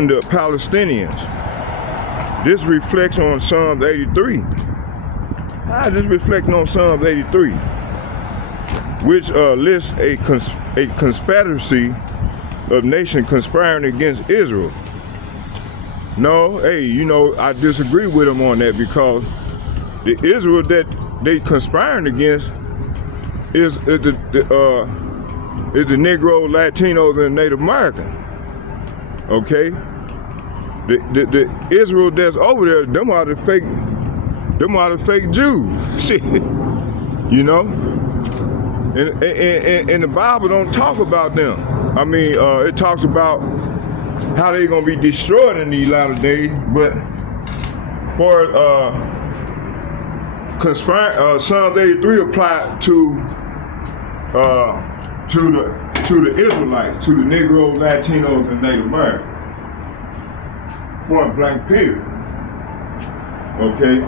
the Palestinians. This reflects on Psalms 83. I just reflecting on Psalms 83, which lists a conspiracy of nations conspiring against Israel. No, hey, you know, I disagree with them on that, because the Israel that they conspiring against is the Negro, Latinos, and Native American. Okay? The Israel that's over there, them are the fake Jews. Shit. You know? And the Bible don't talk about them. I mean, it talks about how they gonna be destroyed in these latter days, but for Psalms 83 apply to the Israelites, to the Negro, Latinos, and Native Americans. Point blank period. Okay?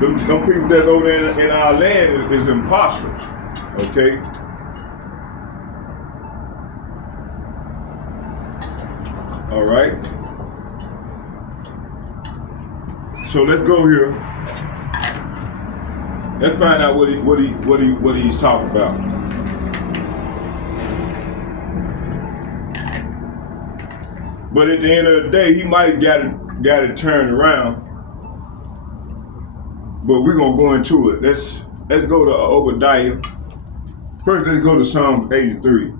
Them people that's over there in our land is imposters. Okay? All right. So let's go here. Let's find out what he's talking about. But at the end of the day, he might got it turned around. But we're gonna go into it. Let's go to Obadiah. First, let's go to Psalm 83.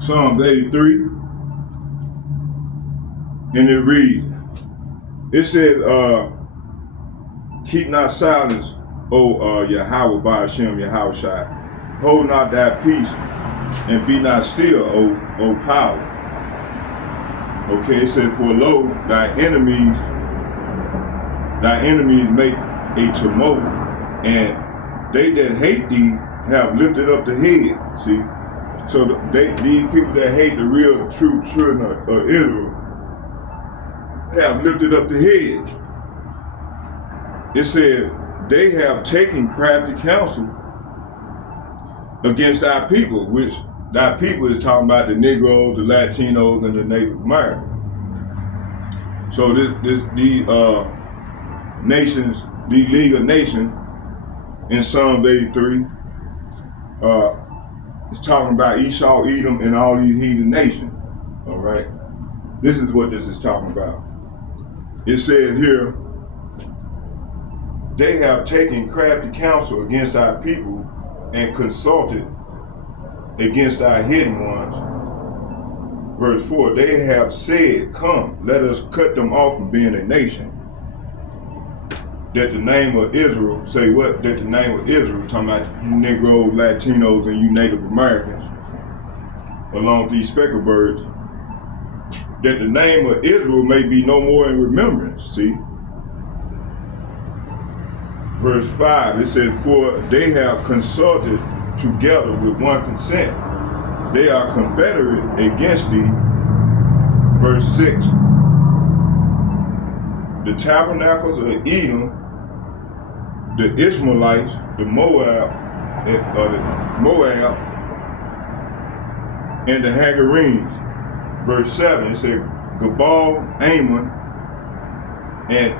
Psalm 83, and it reads, it says, keep not silence, O YAHAWAH BAHASHAM YAHAWAHSHI. Hold not thy peace, and be not still, O power. Okay, it says, for lo, thy enemies make a tumult, and they that hate thee have lifted up the head. See? So these people that hate the real, true children of Israel have lifted up the head. It said, they have taken crafty counsel against our people, which our people is talking about the Negroes, the Latinos, and the Native Americans. So these nations, the League of Nations in Psalm 83, it's talking about Esau, Edom, and all these heathen nations. All right, this is what this is talking about. It says here, they have taken crafty counsel against our people and consulted against our hidden ones. Verse 4, they have said, come, let us cut them off from being a nation. That the name of Israel, say what? That the name of Israel, talking about you Negroes, Latinos, and you Native Americans, along with these speckled birds, that the name of Israel may be no more in remembrance, see? Verse 5, it says, for they have consulted together with one consent. They are confederate against thee. Verse 6, the tabernacles of Edom, the Ishmaelites, the Moab, and the Hagarenes. Verse 7, it said, Gebal, Ammon, and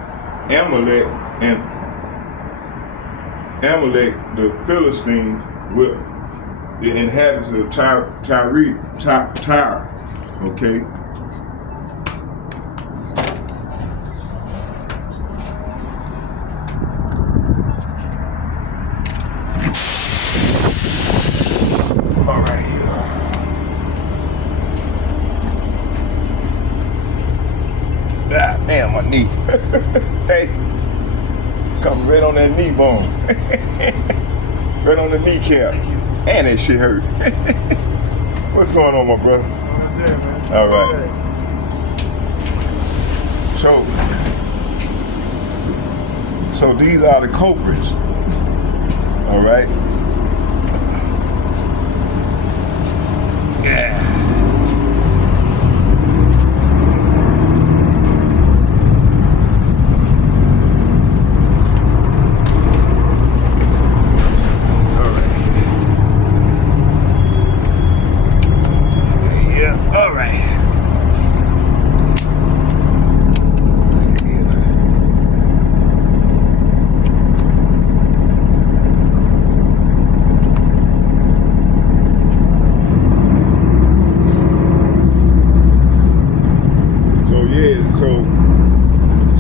Amalek, the Philistines, with the inhabitants of Tyre, okay? All right. Ah, damn, my knee. Hey. Come right on that knee bone. Right on the kneecap. And that shit hurt. What's going on, my brother? There, man. All right. So these are the culprits. All right. Yeah.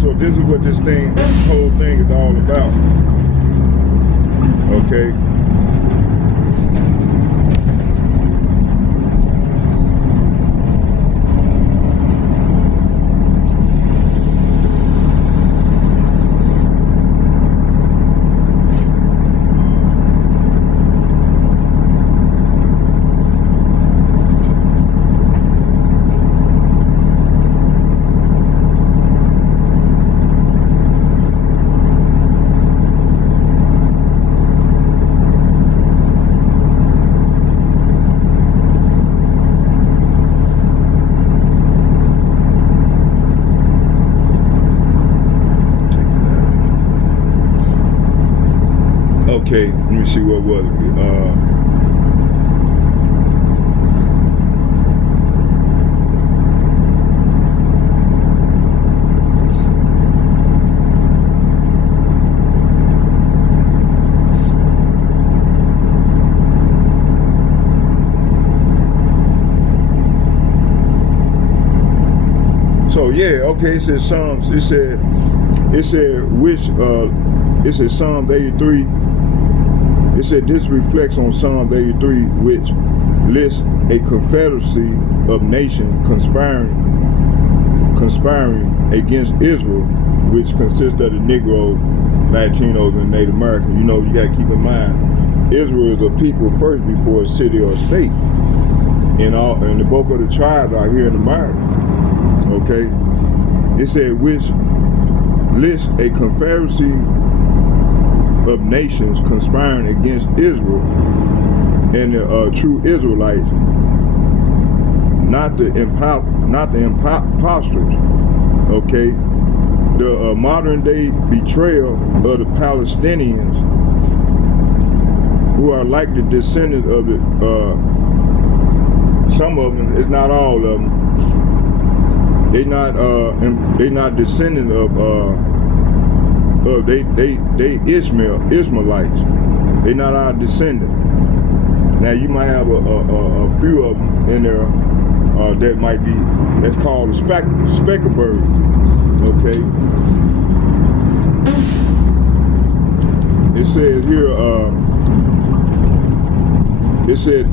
So this is what this whole thing is all about. Okay. Okay, let me see what was it. So yeah, okay, it said Psalms, it said Psalm 83. It said this reflects on Psalm 83, which lists a confederacy of nations conspiring against Israel, which consists of the Negroes, Latinos, and Native Americans. You know, you got to keep in mind, Israel is a people first before a city or a state. And the bulk of the tribes are here in America. Okay? It said which lists a confederacy of nations conspiring against Israel and the true Israelites, not the impostors. Okay, the modern day betrayal of the Palestinians, who are likely descendants of the some of them, it's not all of them. They not descendant of they Ishmaelites. They not our descendant. Now you might have a few of them in there that might be, that's called a speckled bird. Okay. It says here, it said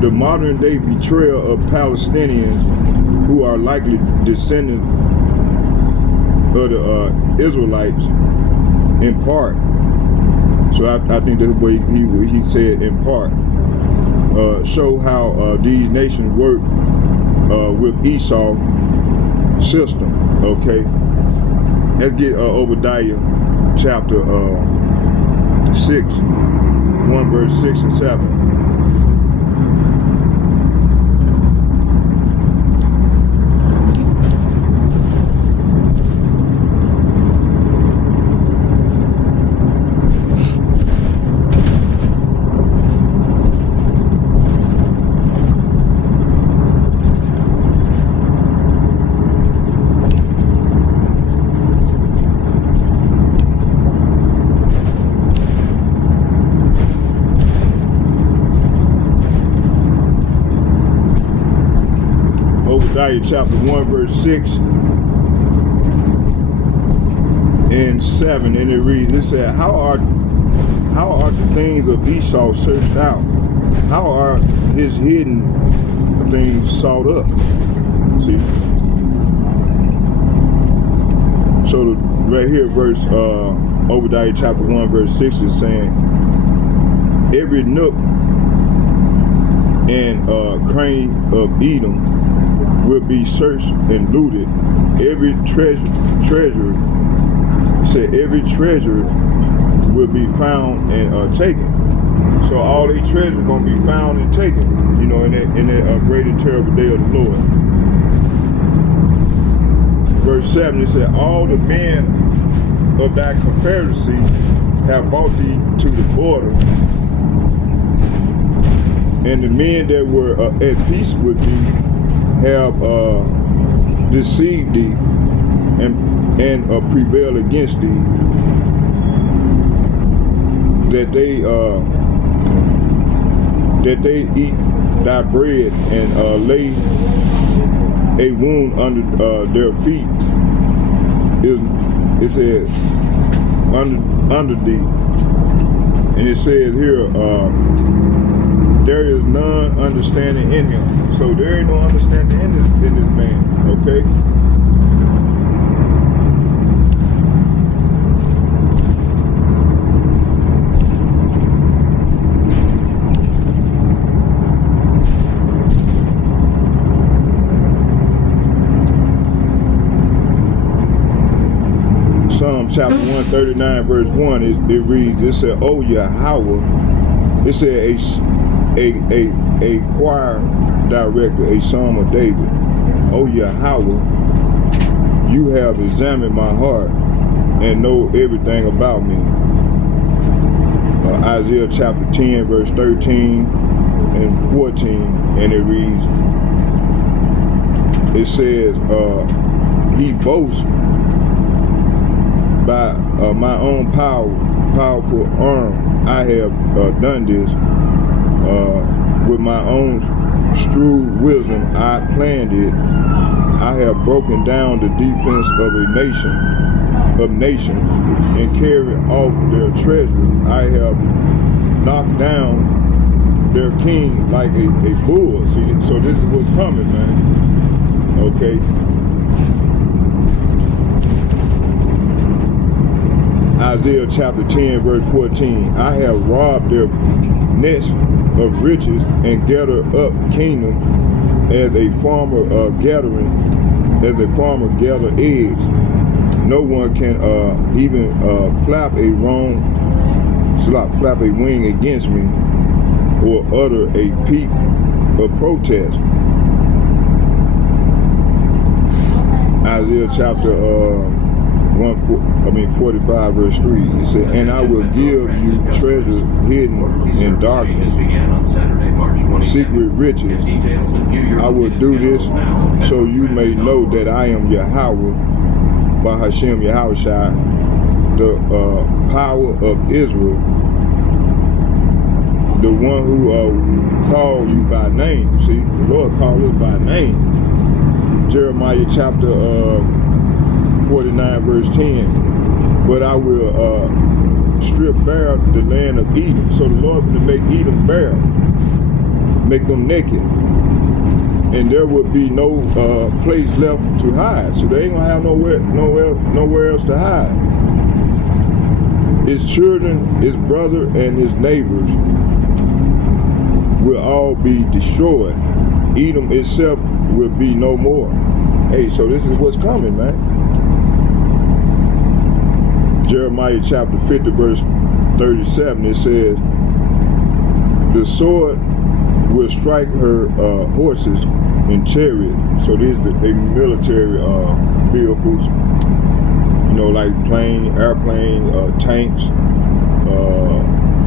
the modern day betrayal of Palestinians who are likely descendants of the Israelites in part. So I think that's what he said in part. Show how these nations work with Esau system. Okay, let's get Obadiah chapter 6, 1 verse 6 and 7. Obadiah chapter 1 verse 6 and 7, and it reads, it said, how are the things of Esau searched out? How are his hidden things sought up? See? So right here, verse Obadiah chapter 1 verse 6 is saying, every nook and cranny of Edom will be searched and looted. Every treasure, said every treasure will be found and taken. So all these treasures gonna be found and taken, you know, in that great and terrible day of the Lord. Verse 7, it said, all the men of thy confederacy have brought thee to the border, and the men that were at peace with thee have deceived thee and prevail against thee, that they eat thy bread and lay a wound under their feet. It says under thee, and it says here, there is none understanding in him. So there ain't no understanding in this man, okay? Psalm chapter 139 verse 1, it reads, it said, oh Yahawah, it said a choir director, a psalm of David. Oh Yahawah, you have examined my heart and know everything about me. Isaiah chapter 10 verse 13 and 14, and it reads, it says, he boasts by my own powerful arm I have done this. With my own shrewd wisdom I planned it. I have broken down the defense of nations and carried off their treasure. I have knocked down their king like a bull. See, so this is what's coming, man. Okay. Isaiah chapter 10 verse 14. I have robbed their nest of riches and gathered up kingdom as a farmer gather eggs. No one can even flap a wing against me or utter a peep of protest. Isaiah chapter 45 verse 3. It said, and I will give you treasure hidden in darkness, secret riches. I will do this so you may know that I am Yahawah Bahashem Yahawashi, the power of Israel, the one who called you by name. See, the Lord called us by name. Jeremiah chapter 49 verse 10. But I will strip bare the land of Edom. So the Lord will make Edom bare, make them naked, and there will be no place left to hide. So they ain't gonna have nowhere else to hide. His children, his brother, and his neighbors will all be destroyed. Edom itself will be no more. Hey, so this is what's coming, man. Jeremiah chapter 50 verse 37, it says, the sword will strike her horses and chariots. So these are the military vehicles, you know, like plane, airplane, tanks,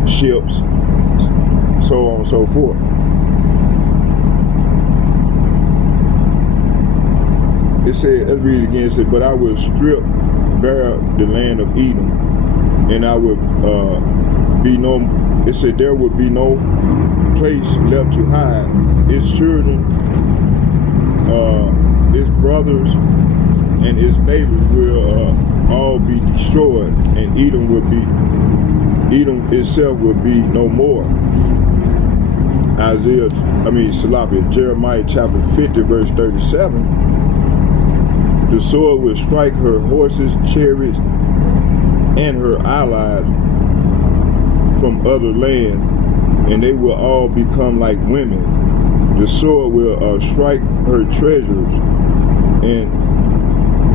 ships, so on and so forth. It said, let's read it again. It said, but I will strip bare the land of Edom, and I will be no, it said there would be no place left to hide. His children, his brothers, and his neighbors will all be destroyed, and Edom itself will be no more. Jeremiah chapter 50 verse 37. The sword will strike her horses, chariots, and her allies from other land, and they will all become like women. The sword will strike her treasures, and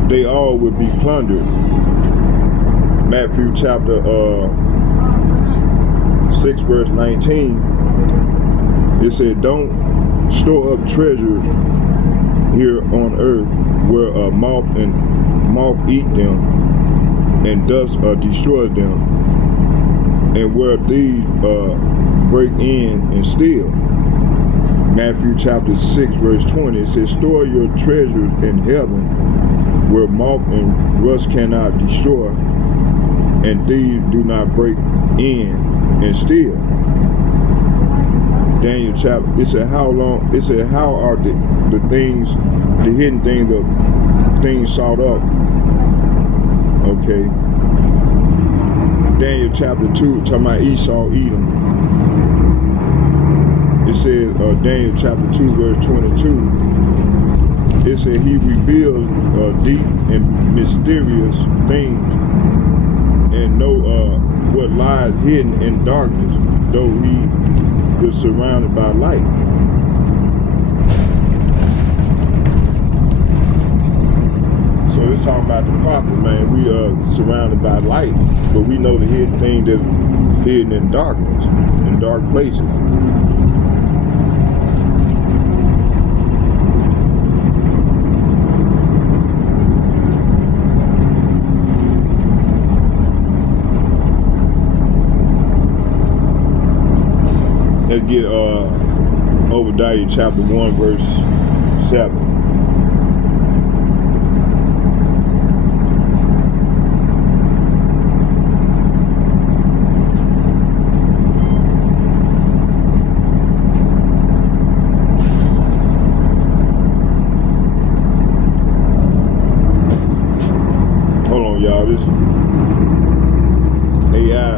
they all will be plundered. Matthew chapter 6 verse 19. It said, don't store up treasures here on earth, where moth eat them, and dust destroy them, and where thieves break in and steal. Matthew chapter 6 verse 20, it says, store your treasures in heaven, where moth and rust cannot destroy, and thieves do not break in and steal. Daniel chapter, it said, how are the things, the hidden things, the things sought up? Okay. Daniel chapter 2, talking about Esau, Edom. It says, Daniel chapter 2, verse 22. It said, he reveals deep and mysterious things, and know what lies hidden in darkness, though he was surrounded by light. So it's talking about the prophet, man. We are surrounded by light, but we know the hidden thing that's hidden in darkness, in dark places. Let's get Obadiah chapter 1 verse 7. Hold on, y'all. This AI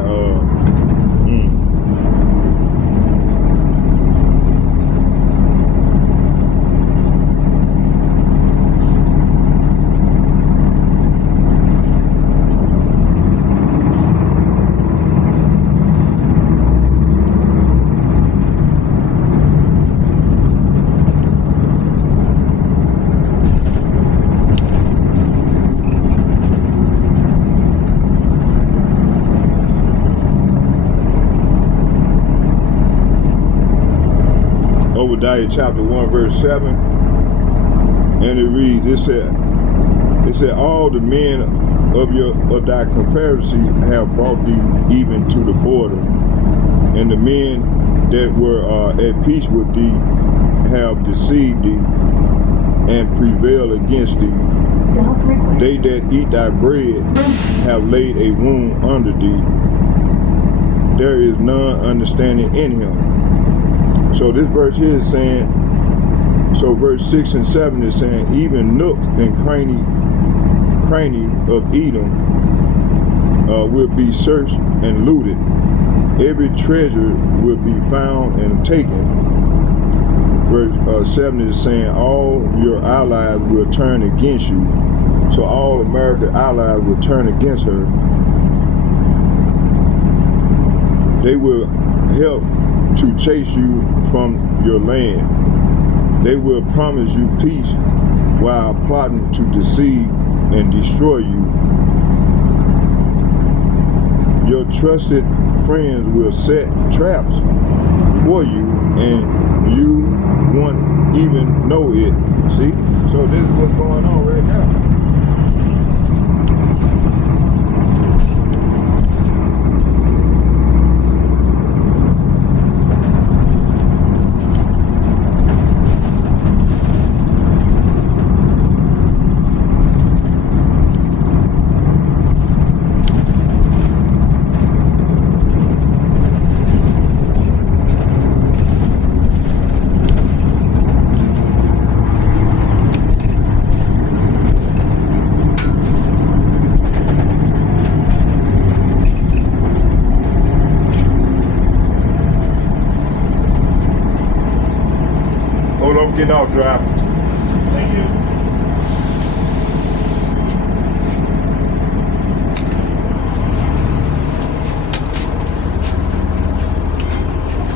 Obadiah chapter 1 verse 7, and it reads, it said, It said, all the men of thy confederacy have brought thee even to the border, and the men that were at peace with thee have deceived thee and prevailed against thee. They that eat thy bread have laid a wound under thee. There is none understanding in him. So this verse here is saying, so verse 6 and 7 is saying, even nooks and cranny of Edom will be searched and looted. Every treasure will be found and taken. Verse 7 is saying, all your allies will turn against you. So all American allies will turn against her. They will help to chase you from your land. They will promise you peace while plotting to deceive and destroy you. Your trusted friends will set traps for you, and you won't even know it. See? So this is what's going on right now. Hold on, getting off, driver. Thank you.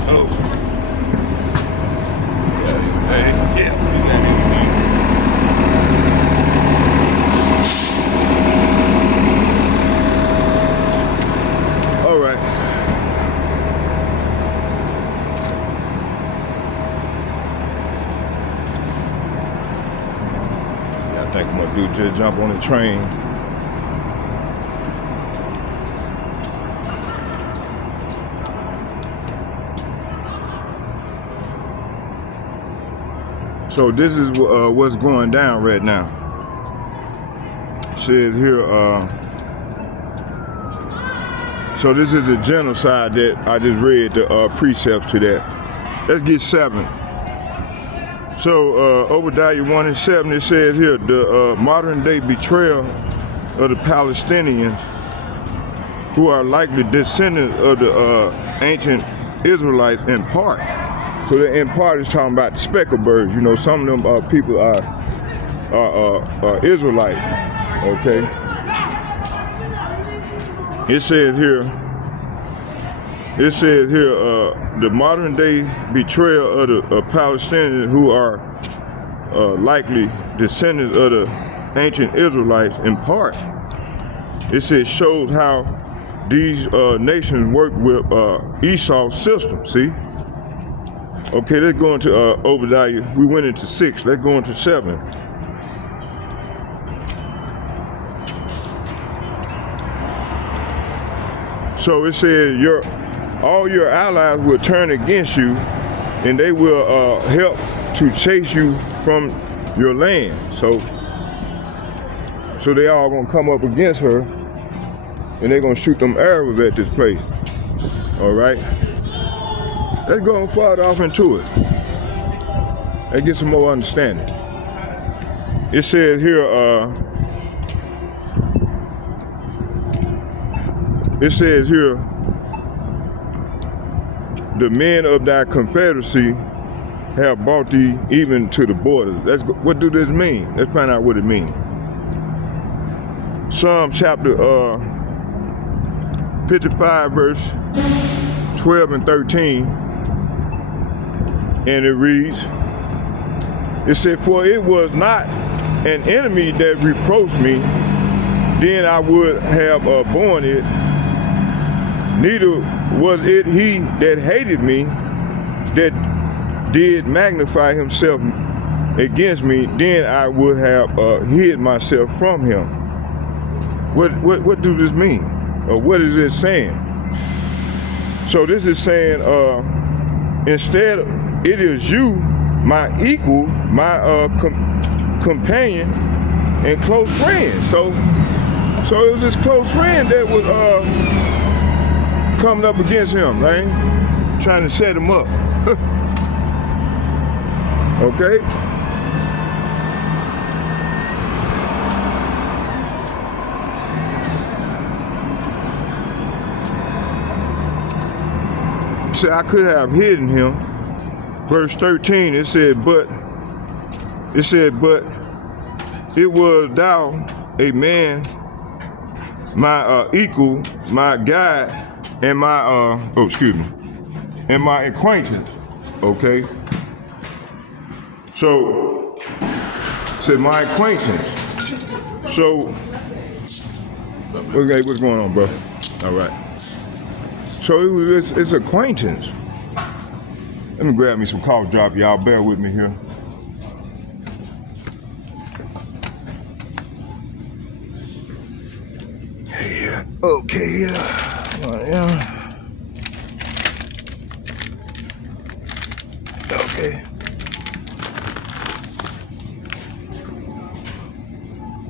Oh. Yeah, we got everything. All right. I think I'm gonna do just jump on the train. So this is what's going down right now. It says here, so this is the genocide that I just read the precepts to that. Let's get 7. So Obadiah 1 and 7, it says here, the modern day betrayal of the Palestinians, who are likely descendants of the ancient Israelites in part. So the in part is talking about the speckled birds. You know, some of them people are Israelite. Okay. It says here, the modern day betrayal of the Palestinians, who are likely descendants of the ancient Israelites in part. It says shows how these nations work with Esau's system. See? Okay, let's go into Obadiah. We went into 6. Let's go into 7. So it says all your allies will turn against you, and they will help to chase you from your land. So they all gonna come up against her, and they're gonna shoot them arrows at this place. All right. Let's go further off into it. Let's get some more understanding. It says here, the men of thy confederacy have brought thee even to the borders. What do this mean? Let's find out what it means. Psalm chapter 55, verse 12 and 13. And it reads, it said, for it was not an enemy that reproached me, then I would have borne it. Neither was it he that hated me, that did magnify himself against me, then I would have hid myself from him. What do this mean? Or what is it saying? So this is saying, instead, it is you, my equal, my companion, and close friend. So it was this close friend that was coming up against him, right? Trying to set him up. Okay? So I could have hidden him. Verse 13, it said, but it was thou, a man, my equal, my guide, and my and my acquaintance. Okay. So said my acquaintance. So okay, what's going on, bro? All right. So it's acquaintance. Let me grab me some cough drop, y'all. Bear with me here. Yeah. Okay. Yeah. All right, yeah. Okay.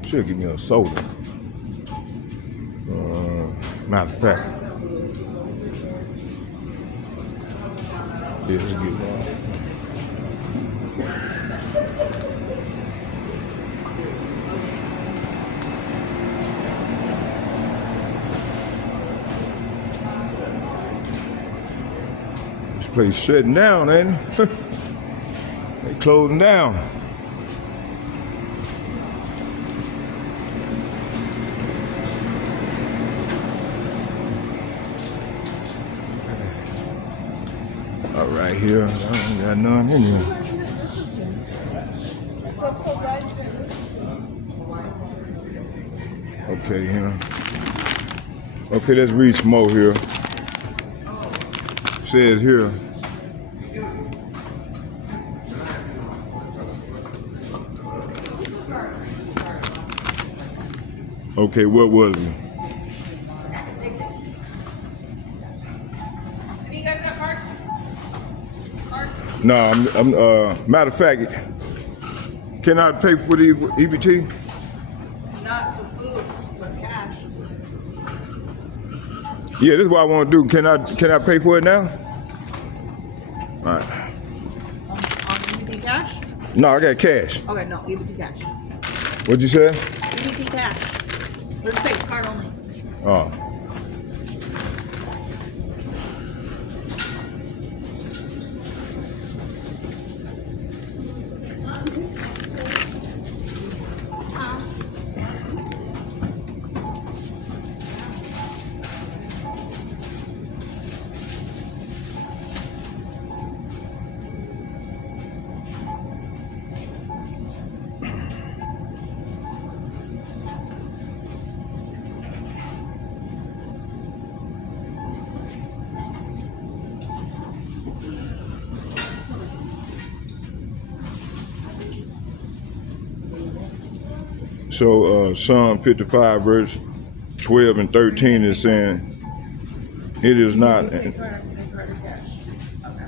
Should give me a soda. Matter of fact. Yeah, let's get one. This place shutting down, ain't it? They closing down. All right here, I ain't got none in here. Okay, here. Okay, let's read some more here. It says here. Okay, what was it? No, I'm matter of fact, can I pay for the EBT? Not for food, but cash. Yeah, this is what I want to do. Can I pay for it now? All right. On EBT cash? No, I got cash. Okay, no, EBT cash. What'd you say? EBT cash. Let's pay card only. Oh. So Psalm 55 verse 12 and 13 is saying, it is not. Pay card or cash. Okay.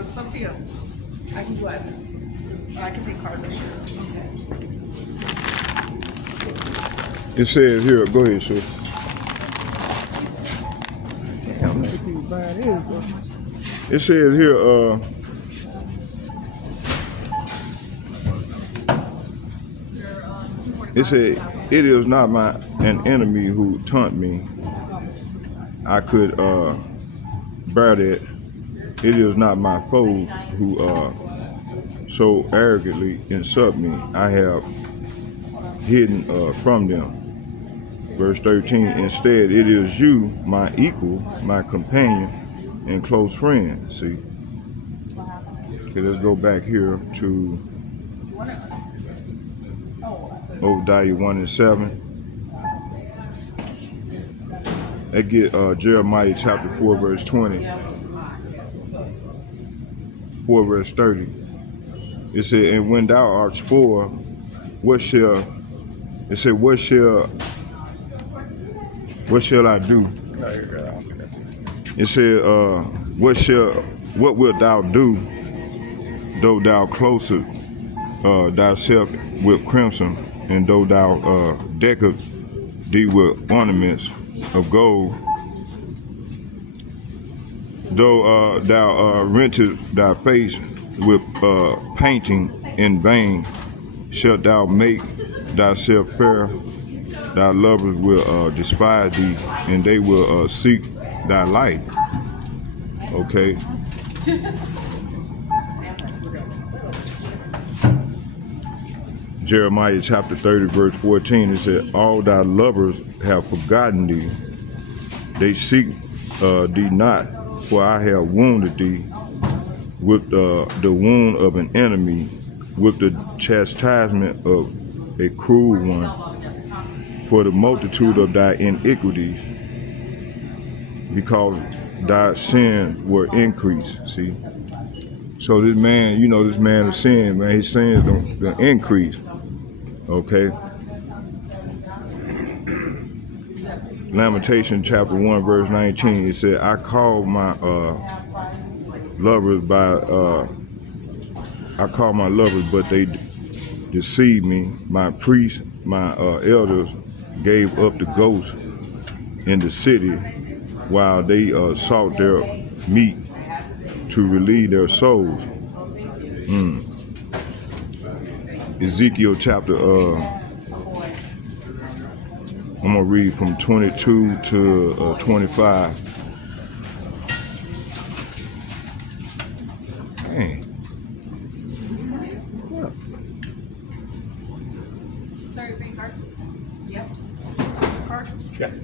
It's up to you. I can do either. Or I can take card later. Okay. It says here, go ahead, sir. It says here, it said, it is not an enemy who taunt me. I could bear that. It is not my foes who so arrogantly insult me. I have hidden from them. Verse 13, instead, it is you, my equal, my companion, and close friend. See? Okay, let's go back here to Obadiah 1 and 7. That get Jeremiah chapter 4 verse 20. 4 verse 30. It said, and when thou art spoiled, what shall what shall I do? It said, what wilt thou do, though thou closest thyself with crimson, and though thou deckest thee with ornaments of gold, though thou rentest thy face with painting in vain, shalt thou make thyself fair. Thy lovers will despise thee, and they will seek thy life. Okay. Jeremiah chapter 30, verse 14, it said, all thy lovers have forgotten thee. They seek thee not, for I have wounded thee with the wound of an enemy, with the chastisement of a cruel one, for the multitude of thy iniquities, because thy sins were increased. See? So this man, you know, this man of sin, man, his sins don't increase. Okay? Lamentation chapter 1, verse 19, it said, I called my lovers but they deceived me. My priests, my elders gave up the ghost in the city, while they sought their meat to relieve their souls. Ezekiel chapter, I'm gonna read from 22 to 25. Dang. Sorry, paying card? Yep. Card? Yes.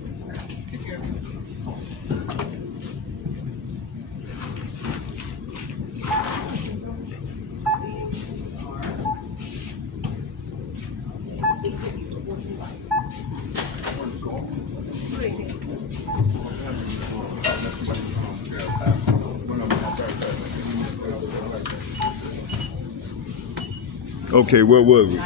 Okay, what was it?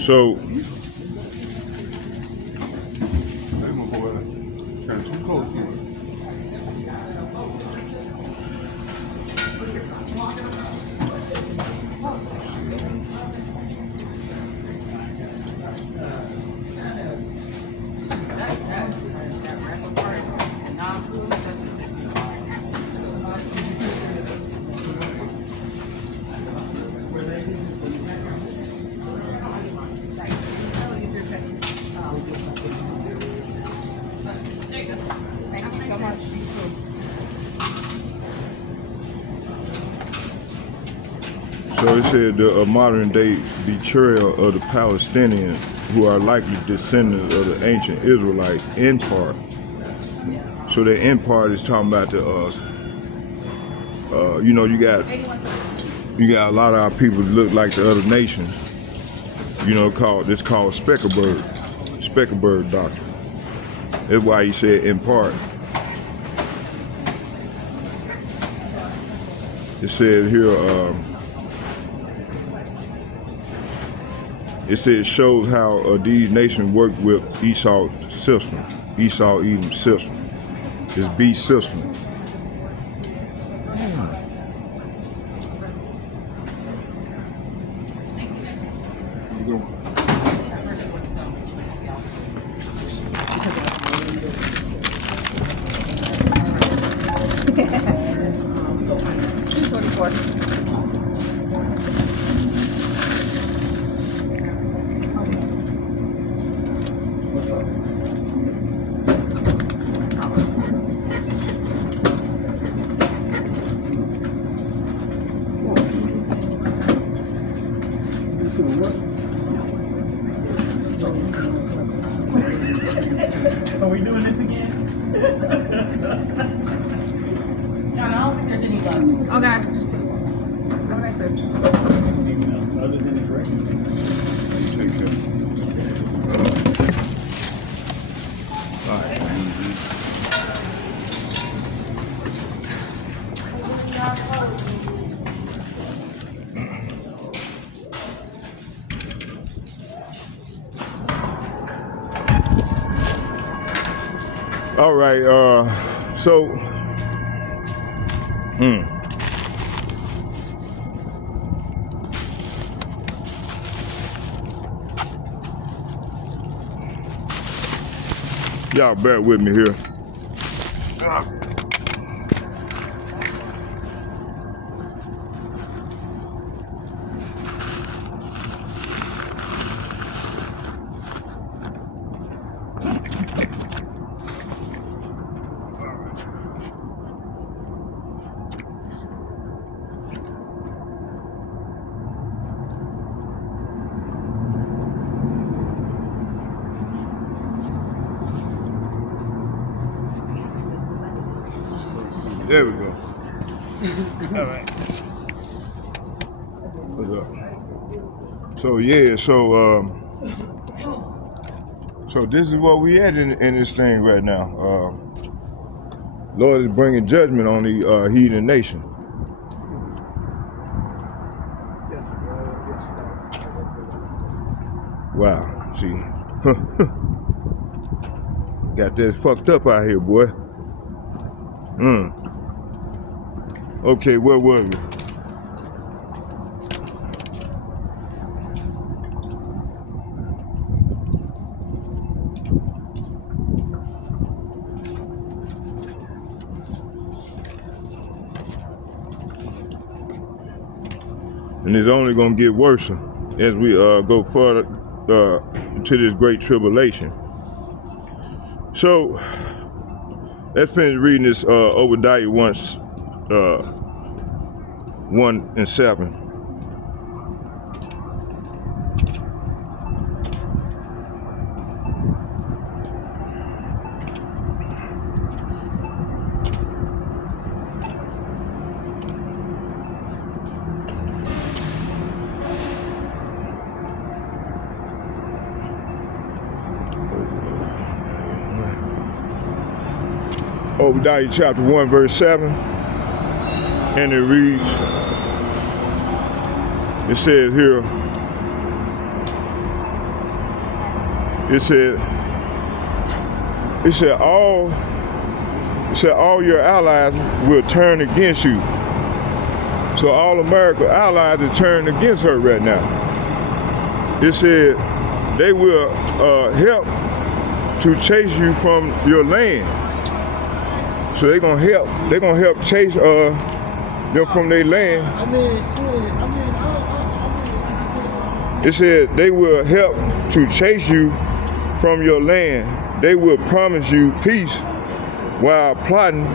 So Thank you so much. So it said the modern day betrayal of the Palestinians, who are likely descendants of the ancient Israelites in part. So the in part is talking about the, you know, you got a lot of our people that look like the other nations. You know, it's called Specklebird doctrine. That's why he said in part. It said here, it says shows how these nations work with Esau's system, Esau-Edom's system, his beast system. Are we doing this again? No, I don't think there's any left. Okay. Have a nice day. Other than the break? Take care. All right. All right, so, y'all bear with me here. There we go. All right. What's up? So yeah, so this is what we at in this thing right now. Lord is bringing judgment on the heathen nation. Wow, see, got this fucked up out here, boy. Okay, where were we? And it's only gonna get worse as we go further to this great tribulation. So let's finish reading this Obadiah 1:7. Obadiah chapter 1 verse 7, and it reads, it says here, it said all your allies will turn against you. So all America allies are turning against her right now. It said they will help to chase you from your land. So they're gonna help chase them from their land. It said they will help to chase you from your land. They will promise you peace while plotting.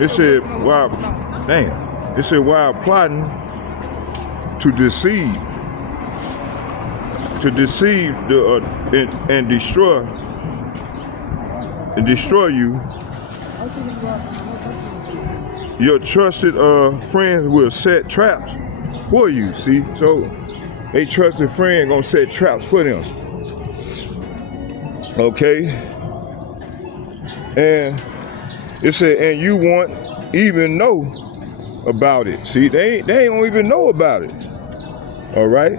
It said while plotting to deceive. To deceive and destroy you. Your trusted friends will set traps for you. See, so a trusted friend gonna set traps for them. Okay, and it said, and you won't even know about it. See, they don't even know about it. All right.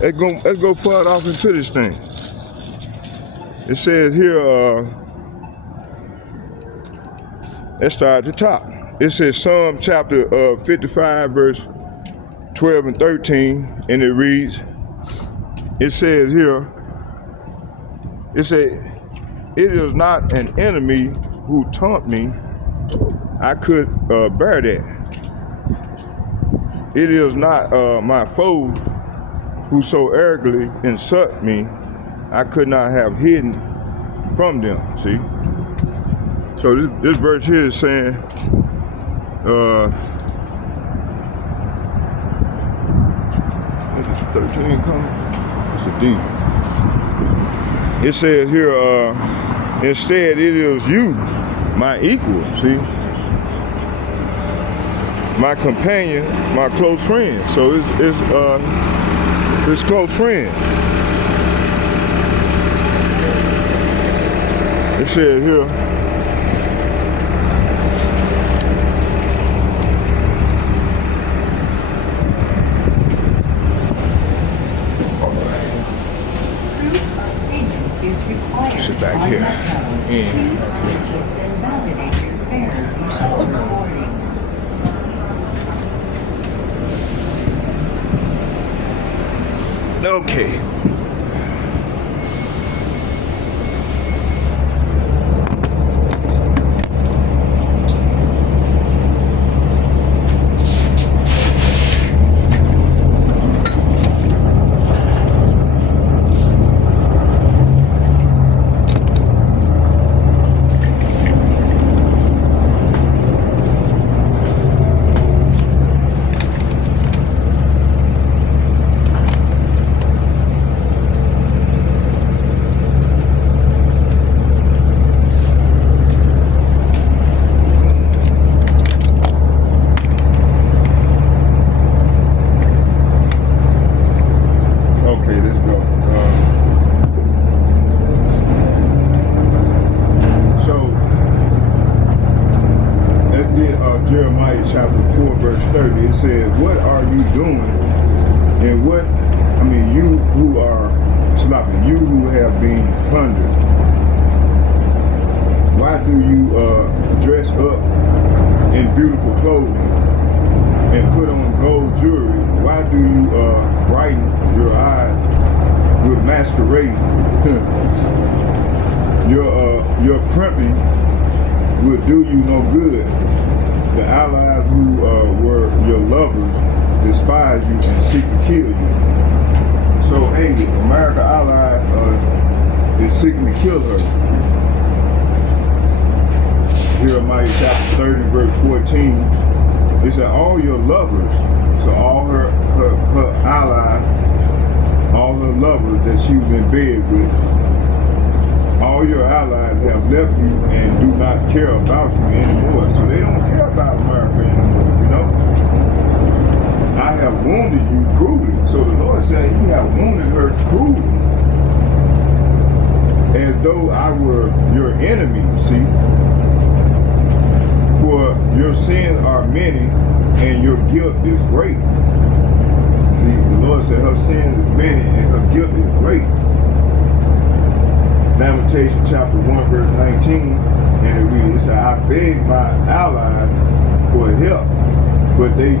Let's go further off into this thing. It says here, let's start at the top. It says Psalm chapter 55, verse 12 and 13, and it reads, it says here, it said, it is not an enemy who taunt me, I could bear that. It is not my foe who so arrogantly insult me, I could not have hidden from them. See? So this verse here is saying, is 13 coming? It's a D. It says here, instead it is you, my equal, see? My companion, my close friend. So it's close friend. It says here, here. And okay. Okay, let's go. So let's get Jeremiah chapter 4, verse 30. It says, "What are you doing? And what? I mean, you who are sloppy, you who have been plundered. Why do you dress up in beautiful clothing and put on gold jewelry? Why do you brighten your eyes with masquerade? Your primping will do you no good. The allies who were your lovers despise you and seek to kill you." So, hey, America ally is seeking to kill her. Jeremiah chapter 30, verse 14. It said, all your lovers, so all her allies, all her lovers that she was in bed with, all your allies have left you and do not care about you anymore. So they don't care about America anymore, you know? I have wounded you cruelly. So the Lord said, you have wounded her cruelly. As though I were your enemy, see? For your sins are many and your guilt is great. See, the Lord said her sins is many and her guilt is great. Lamentation chapter 1 verse 19, and it reads, it said, I begged my allies for help, but they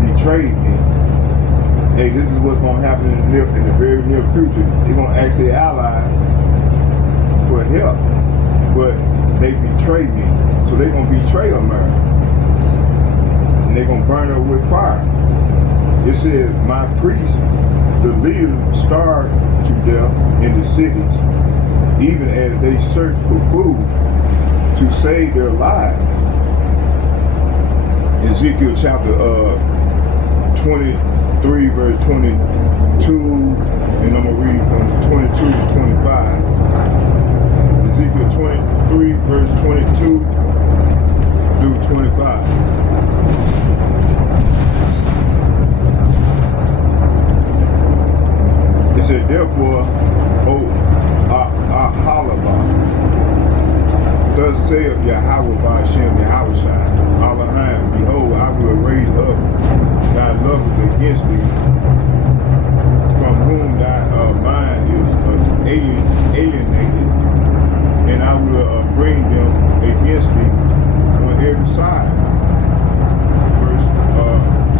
betrayed me. Hey, this is what's going to happen in the very near future. They're going to ask their allies for help, but they betrayed me. So they're going to betray America. And they're going to burn her with fire. It says, my priests, the leaders, starved to death in the cities, even as they search for food to save their lives. Ezekiel chapter 23 verse 22, and I'm going to read from 22 to 25. Ezekiel 23 verse 22 through 25. It said, therefore, O YAHAWAH, thus saith YAHAWAH BAHASHAM YAHAWAHSHI, Elohim, behold, I will raise up thy lovers against thee, from whom thy mind is alienated, and I will bring them against thee on every side.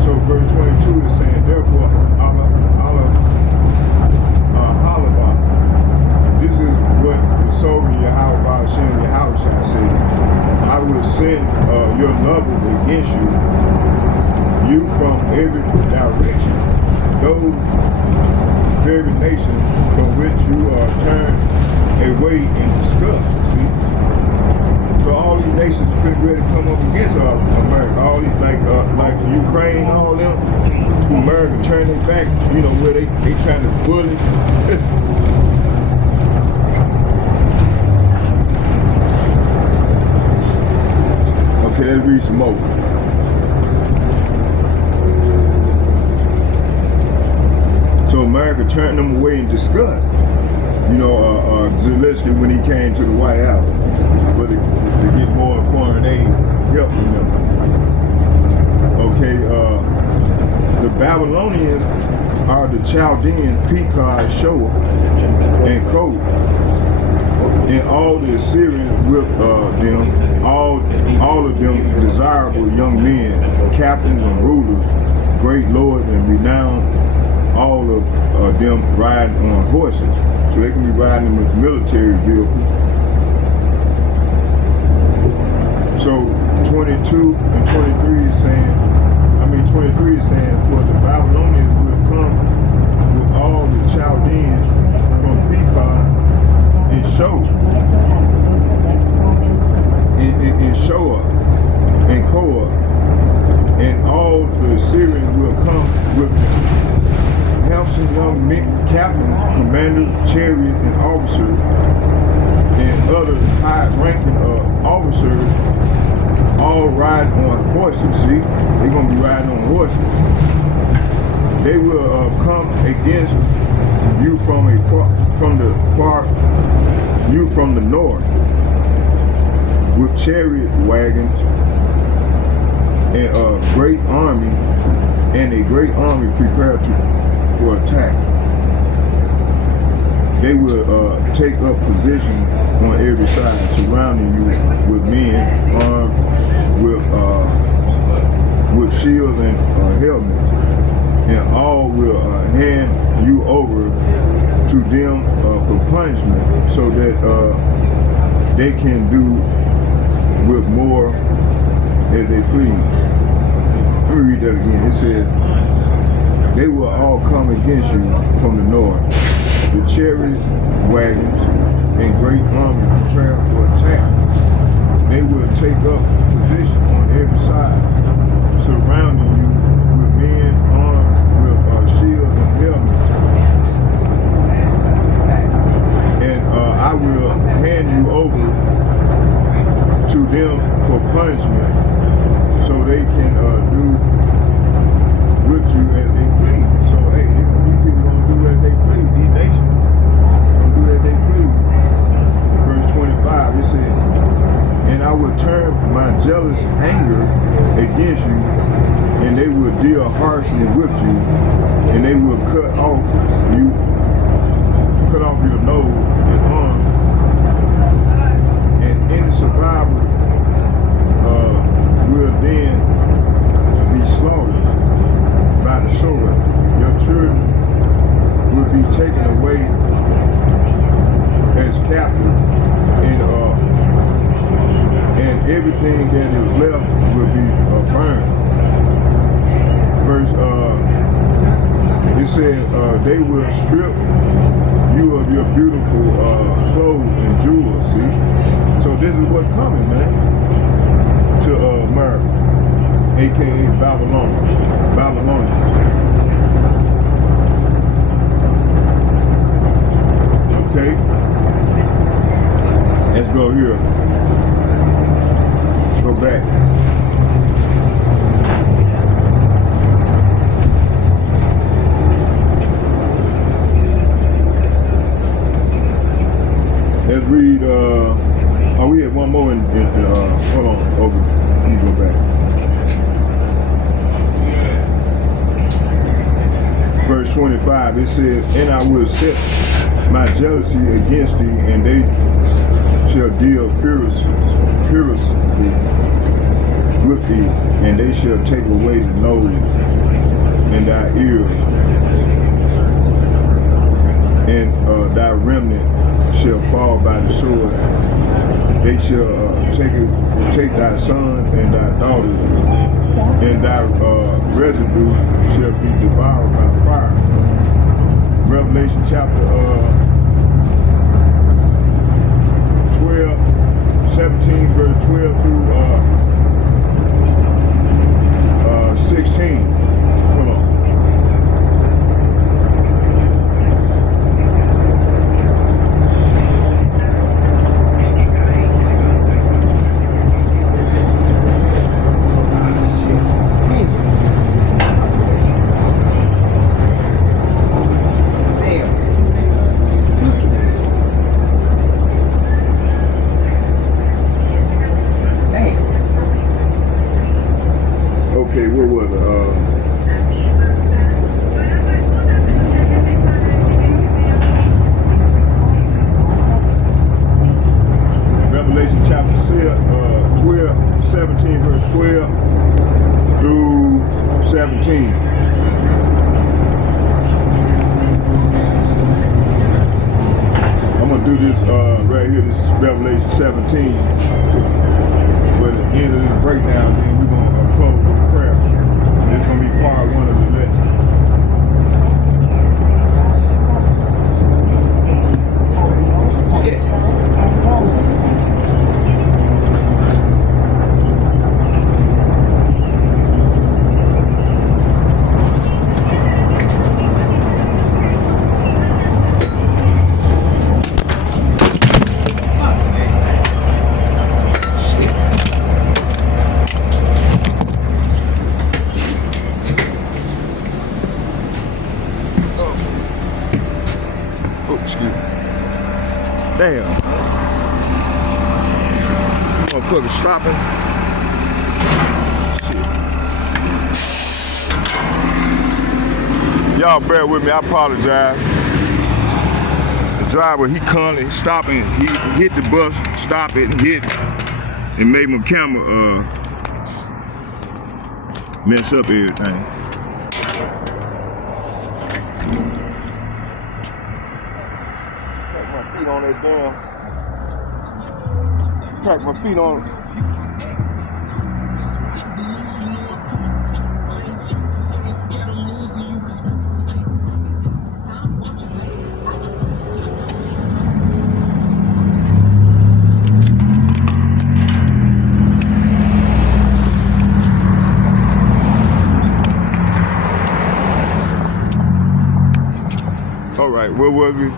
So verse 22 is saying, therefore, YAHAWAH, this is what the soldier YAHAWAH BAHASHAM YAHAWAHSHI said, I will send your lovers against you, you from every direction, those very nations from which you are turned away in disgust. See? So all these nations are pretty ready to come up against America. All these like Ukraine, all them, America turn their back, you know, where they trying to bully. Okay, let's read some more. So America turned them away in disgust. You know, Zelensky when he came to the White House, but to get more foreign aid helping them. Okay, the Babylonians are the Chaldean Pekah, Shoah, and Code. And all the Assyrians with them, all of them desirable young men, captains and rulers, great lords and renowned, all of them riding on horses. So they can be riding in military vehicles. So 22 and 23 is saying, 23 is saying, for the Babylonians will come with all the Chaldeans from Pekah and Show, and Shoah, and Koah, and all the Assyrians will come with handsome young men, captains, commanders, chariots, and officers, and other high-ranking officers, all riding on horses. See, they're gonna be riding on horses. They will come against you from the north with chariot wagons and a great army, prepared for attack. They will take up position on every side, surrounding you with men armed with shields and helmets, and all will hand you over to them for punishment, so that they can do with more as they please. Let me read that again. It says, they will all come against you from the north, the chariot wagons and great army prepared for attack. They will take up position on every side, surrounding you with men armed with shields and helmets. And I will hand you over to them for punishment, so they can do with you as they please. So hey, these people gonna do as they please. These nations gonna do as they please. Verse 25, it says, and I will turn my jealous anger against you, and they will deal harshly with you, and they will cut off your nose and arm, and any survivor will then be slaughtered by the sword. Your children will be taken away as captives, and everything that is left will be burned. Verse, it says, they will strip you of your beautiful clothes and jewels, see? So this is what's coming, man, to America, aka Babylonia. Okay, let's go here. Go back. Let's read, we had one more hold on, over, let me go back. Verse 25, it says, and I will set my jealousy against thee, and they shall deal furiously with thee, and they shall take away the nose and thy ears, and thy remnant shall fall by the sword. They shall take thy sons and thy daughters, and thy residue shall be devoured by fire. Revelation chapter 17, verse 12 through 16. Hold on. here, this is Revelation 17. But at the end of this breakdown, then we're going to close with a prayer. This is going to be part one of the lesson. Damn. Motherfucker stopping. Shit. Y'all bear with me, I apologize. The driver, he currently stopping, he hit the bus, stop it, and hit, and made my camera mess up everything. On that damn, crack my feet on it. All right, where was we?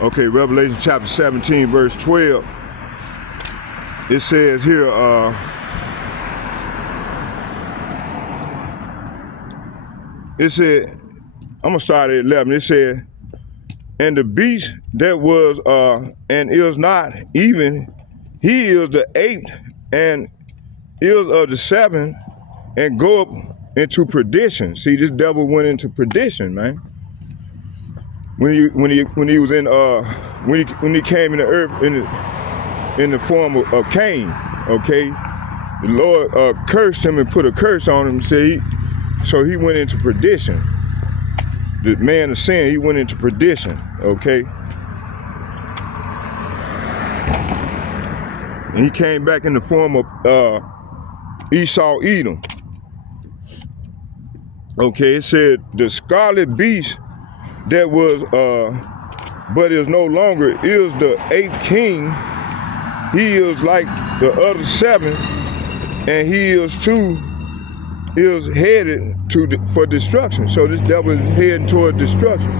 Okay, Revelation chapter 17, verse 12. It says here, it said, I'm gonna start at 11. It said, and the beast that was and is not, even he is the eighth and is of the seventh, and go up into perdition. See, this devil went into perdition, man. When he was in when he came in the earth in the form of Cain, okay, the Lord cursed him and put a curse on him. So he went into perdition. The man of sin, he went into perdition, okay. And he came back in the form of Esau Edom. Okay, it said the scarlet beast that was, but is no longer, is the eighth king. He is like the other seven, and he is headed for destruction. So this devil is heading toward destruction.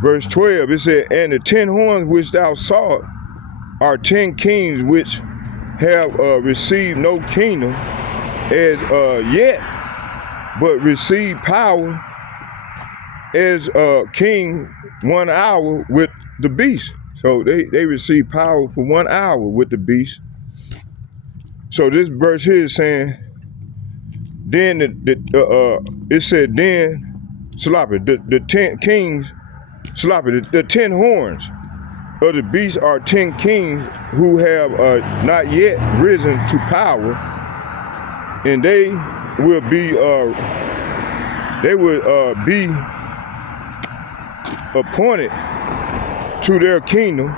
Verse 12, it said, and the 10 horns which thou sawest are 10 kings which have received no kingdom as yet, but receive power as king 1 hour with the beast. So they receive power for 1 hour with the beast. So this verse here is saying, then it said then, the 10 kings, the 10 horns of the beast are 10 kings who have not yet risen to power, and they will be appointed to their kingdom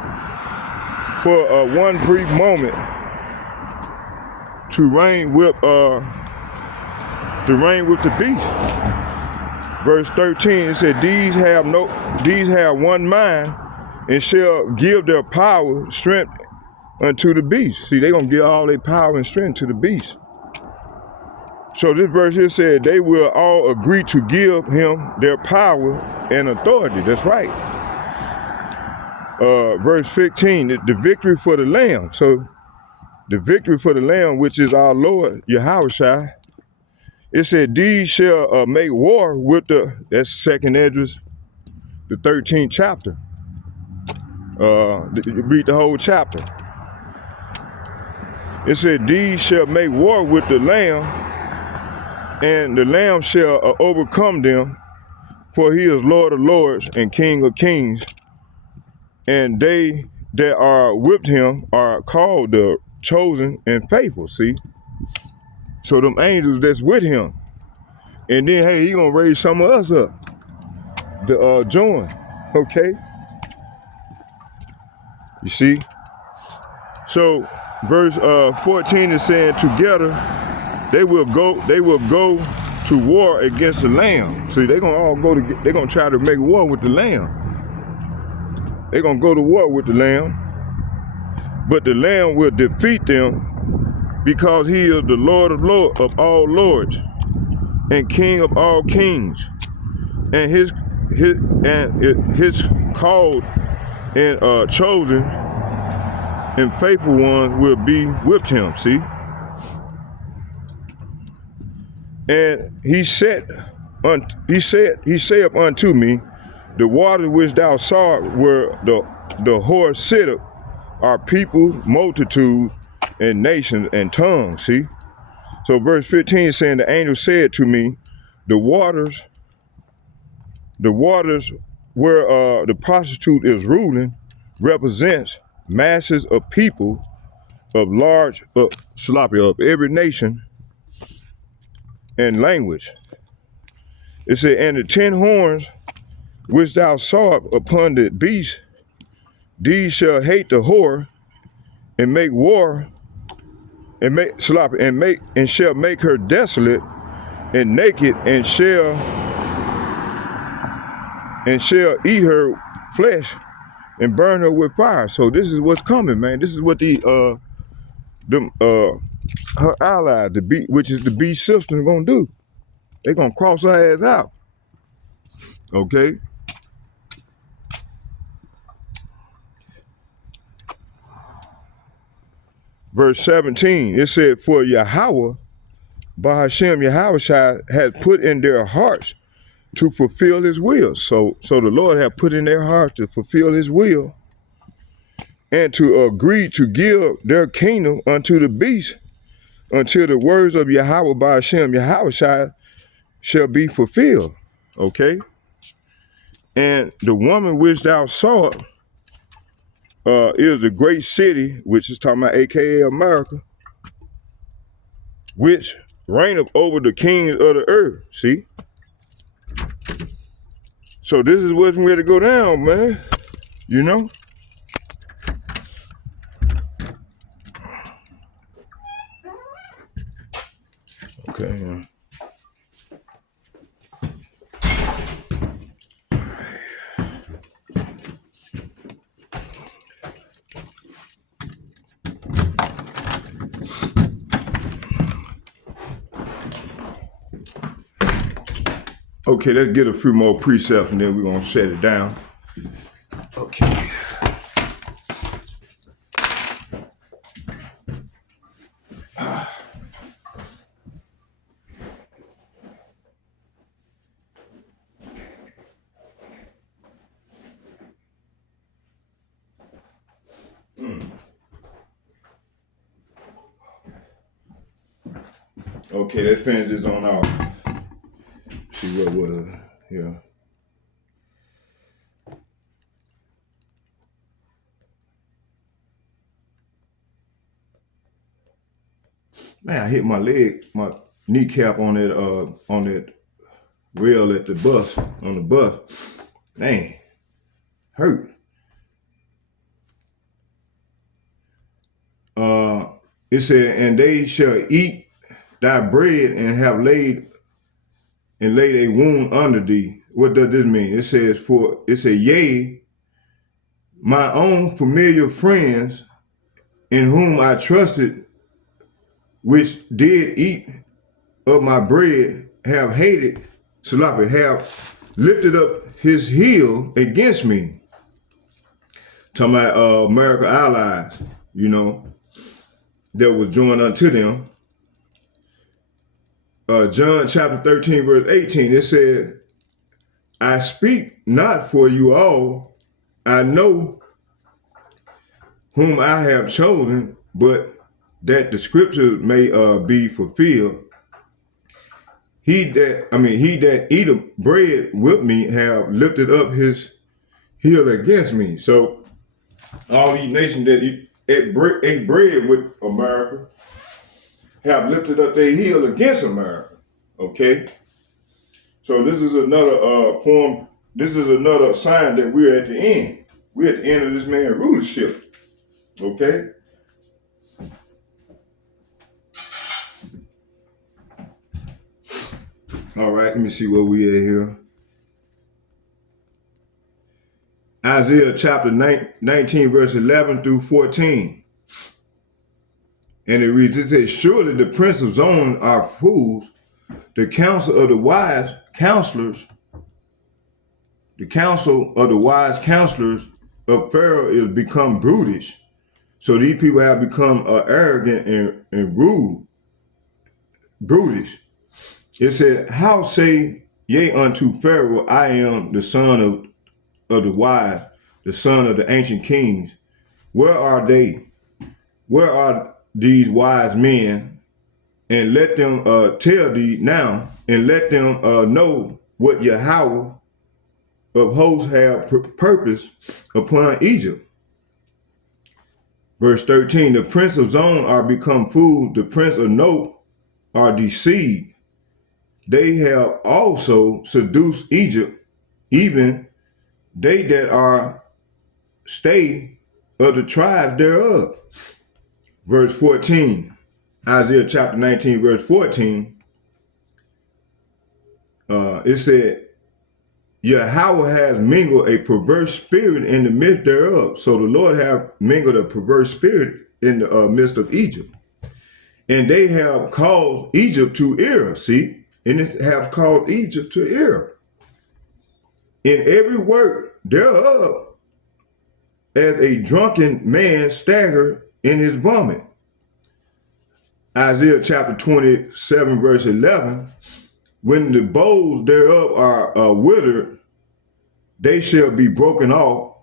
for one brief moment to reign with the beast. Verse 13, it said, these have one mind, and shall give their power, strength unto the beast. See, they're gonna give all their power and strength to the beast. So this verse here said they will all agree to give him their power and authority. That's right. Verse 15, the victory for the Lamb. So the victory for the Lamb, which is our Lord, YAHAWAHSHI, It said, these shall make war with that's second Esdras, the 13th chapter. Read the whole chapter. It said, these shall make war with the Lamb, and the Lamb shall overcome them, for he is Lord of lords and King of kings. And they that are with him are called the chosen and faithful, see? So them angels that's with him. And then, hey, he gonna raise some of us up to join, okay? You see? So verse 14 is saying, together they will go to war against the Lamb. See, they're gonna all go to, they're gonna try to make war with the Lamb. They're gonna go to war with the Lamb, but the Lamb will defeat them, because he is the Lord of all lords and King of all kings, and his called and chosen and faithful ones will be with him. See, and he said unto me, the water which thou sawest where the horse sitteth are people, multitudes, and nations and tongues. See, so verse 15 is saying, the angel said to me, the waters where the prostitute is ruling represents masses of people of of every nation and language. It said, and the 10 horns which thou sawest upon the beast, these shall hate the whore and make war and shall make her desolate and naked, and shall eat her flesh and burn her with fire. So this is what's coming, man. This is what her allies, which is the beast sister, gonna do. They're gonna cross her ass out. Okay. Verse 17, it said, for YAHAWAH BAHASHAM YAHAWAHSHI has put in their hearts to fulfill his will. So the Lord have put in their hearts to fulfill his will, and to agree to give their kingdom unto the beast, until the words of YAHAWAH BAHASHAM YAHAWAHSHI shall be fulfilled. Okay? And the woman which thou sawest is the great city, which is talking about AKA America, which reigneth over the kings of the earth. See? So this is what's ready to go down, man. You know? Okay, yeah. Okay, let's get a few more precepts and then we're gonna shut it down. Okay. Okay, let's finish this on off. See what was here. Man, I hit my leg, my kneecap on that rail at the bus, on the bus. Dang, hurt. It said, and they shall eat thy bread and have laid a wound under thee. What does this mean? It says, yea, my own familiar friends in whom I trusted, which did eat of my bread, have hated, have lifted up his heel against me. Talking about American allies, you know, that was joined unto them. John chapter 13, verse 18, it said, I speak not for you all. I know whom I have chosen, but that the scriptures may be fulfilled. He that eateth bread with me have lifted up his heel against me. So all these nations that ate bread with America have lifted up their heel against America. Okay? So this is another form, this is another sign that we're at the end. We're at the end of this man's rulership. Okay? All right, let me see where we at here. Isaiah chapter 19, verse 11 through 14. And it reads, it says, surely the prince of Zion are fools, the counsel of the wise counselors, the counsel of the wise counselors of Pharaoh is become brutish. So these people have become arrogant and rude, brutish. It said, how say ye unto Pharaoh, I am the son of the wise, the son of the ancient kings. Where are they? Where are these wise men? And let them tell thee now, and let them know what YAHAWAH of hosts have purpose upon Egypt. Verse 13, the prince of Zon are become fools, the prince of Note are deceived. They have also seduced Egypt, even they that are stay of the tribe thereof. Verse 14, Isaiah chapter 19, verse 14, it said, Yahweh has mingled a perverse spirit in the midst thereof. So the Lord have mingled a perverse spirit in the midst of Egypt. And they have caused Egypt to err, see? And it have caused Egypt to err. In every work thereof, as a drunken man stagger in his vomit. Isaiah chapter 27, verse 11, when the boughs thereof are withered, they shall be broken off,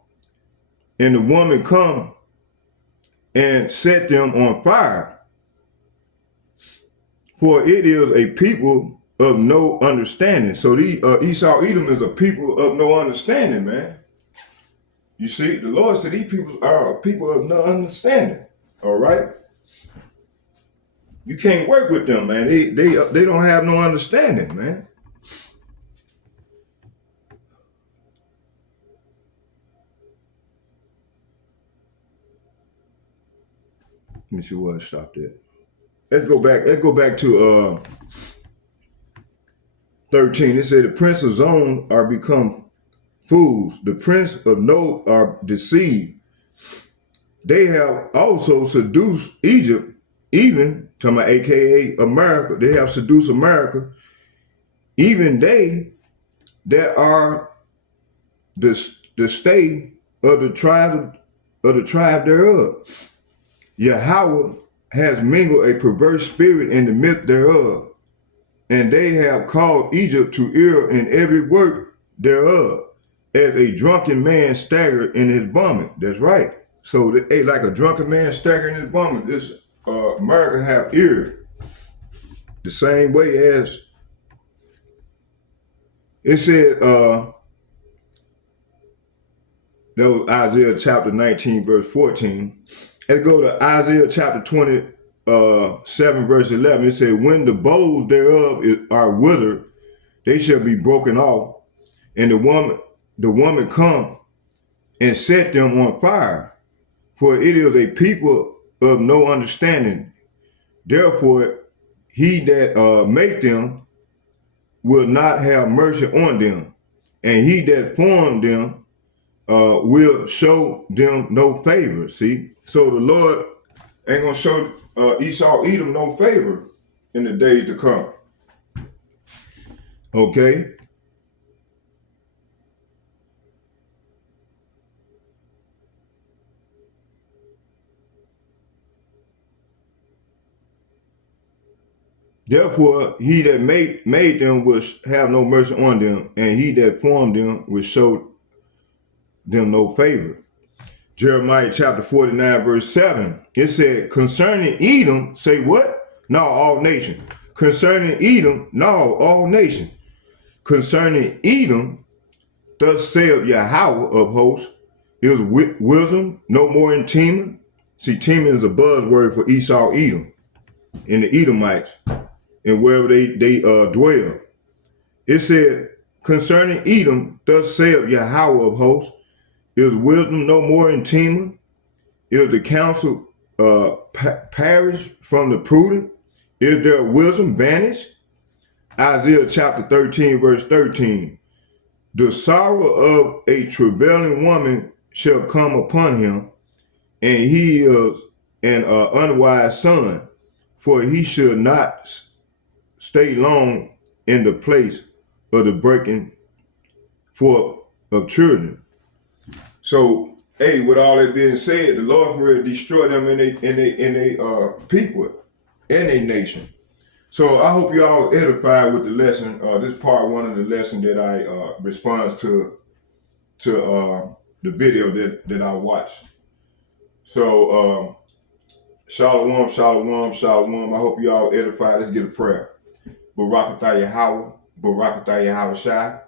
and the woman come and set them on fire. For it is a people of no understanding. So the Esau Edom is a people of no understanding, man. You see, the Lord said these people are people of no understanding. All right. You can't work with them, man. They don't have no understanding, man. Let me see where I stopped at. Let's go back to 13. It said the prince of Zon are become fools. The prince of No are deceived. They have also seduced Egypt, even to my AKA America. They have seduced America. Even they that are the stay of the tribe thereof. Yahweh has mingled a perverse spirit in the midst thereof, and they have caused Egypt to err in every work thereof, as a drunken man staggered in his vomit. That's right. So they like a drunken man staggering in his vomit. This America have erred the same way as it said. That was Isaiah chapter 19, verse 14. Let's go to Isaiah chapter 27, verse 11. It said, when the boughs thereof are withered, they shall be broken off, and the woman come and set them on fire. For it is a people of no understanding. Therefore, he that make them will not have mercy on them, and he that formed them will show them no favor. See, so the Lord ain't gonna show Esau Edom no favor in the days to come. Okay. Therefore, he that made them will have no mercy on them, and he that formed them will show them no favor. Jeremiah chapter 49, verse 7. It said, concerning Edom, say what? No, all nations. Concerning Edom, no, all nations. Concerning Edom, thus saith Yahawah of hosts, is wisdom no more in Teman? See, Teman is a buzzword for Esau, Edom, and the Edomites, and wherever they dwell. It said, concerning Edom, thus saith Yahawah of hosts, is wisdom no more in Teman? Is the counsel perished from the prudent? Is their wisdom vanished? Isaiah chapter 13, verse 13. The sorrow of a travailing woman shall come upon him, and he is an unwise son, for he should not stay long in the place of the breaking forth of children. So, hey, with all that being said, the Lord will destroy them in they people, in a nation. So I hope you all edified with the lesson. This part one of the lesson that I responds to the video that I watched. So shalom, shalom, shalom. I hope you all edified. Let's get a prayer. Barakatah Yahawah, Barakatah Yahawahshi,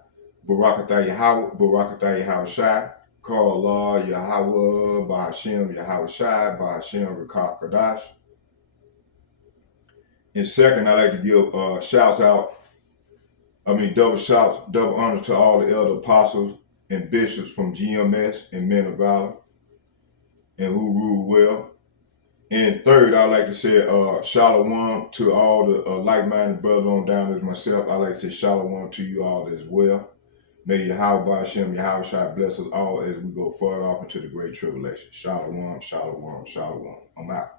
Barakatah Yahawah, Barakatah Yahawahshi. Call Allah YAHAWAH BAHASHAM YAHAWAHSHI BAHASHAM Rakah Kadash. And second, I'd like to give double shouts, double honors to all the elder apostles and bishops from GMS and Men of Valor and who rule well. And third, I'd like to say shalom to all the like-minded brothers on down as myself. I'd like to say shalom to you all as well. May YAHAWAH BAHASHAM YAHAWAHSHI bless us all as we go further off into the great tribulation. Shalom, shalom, shalom. I'm out.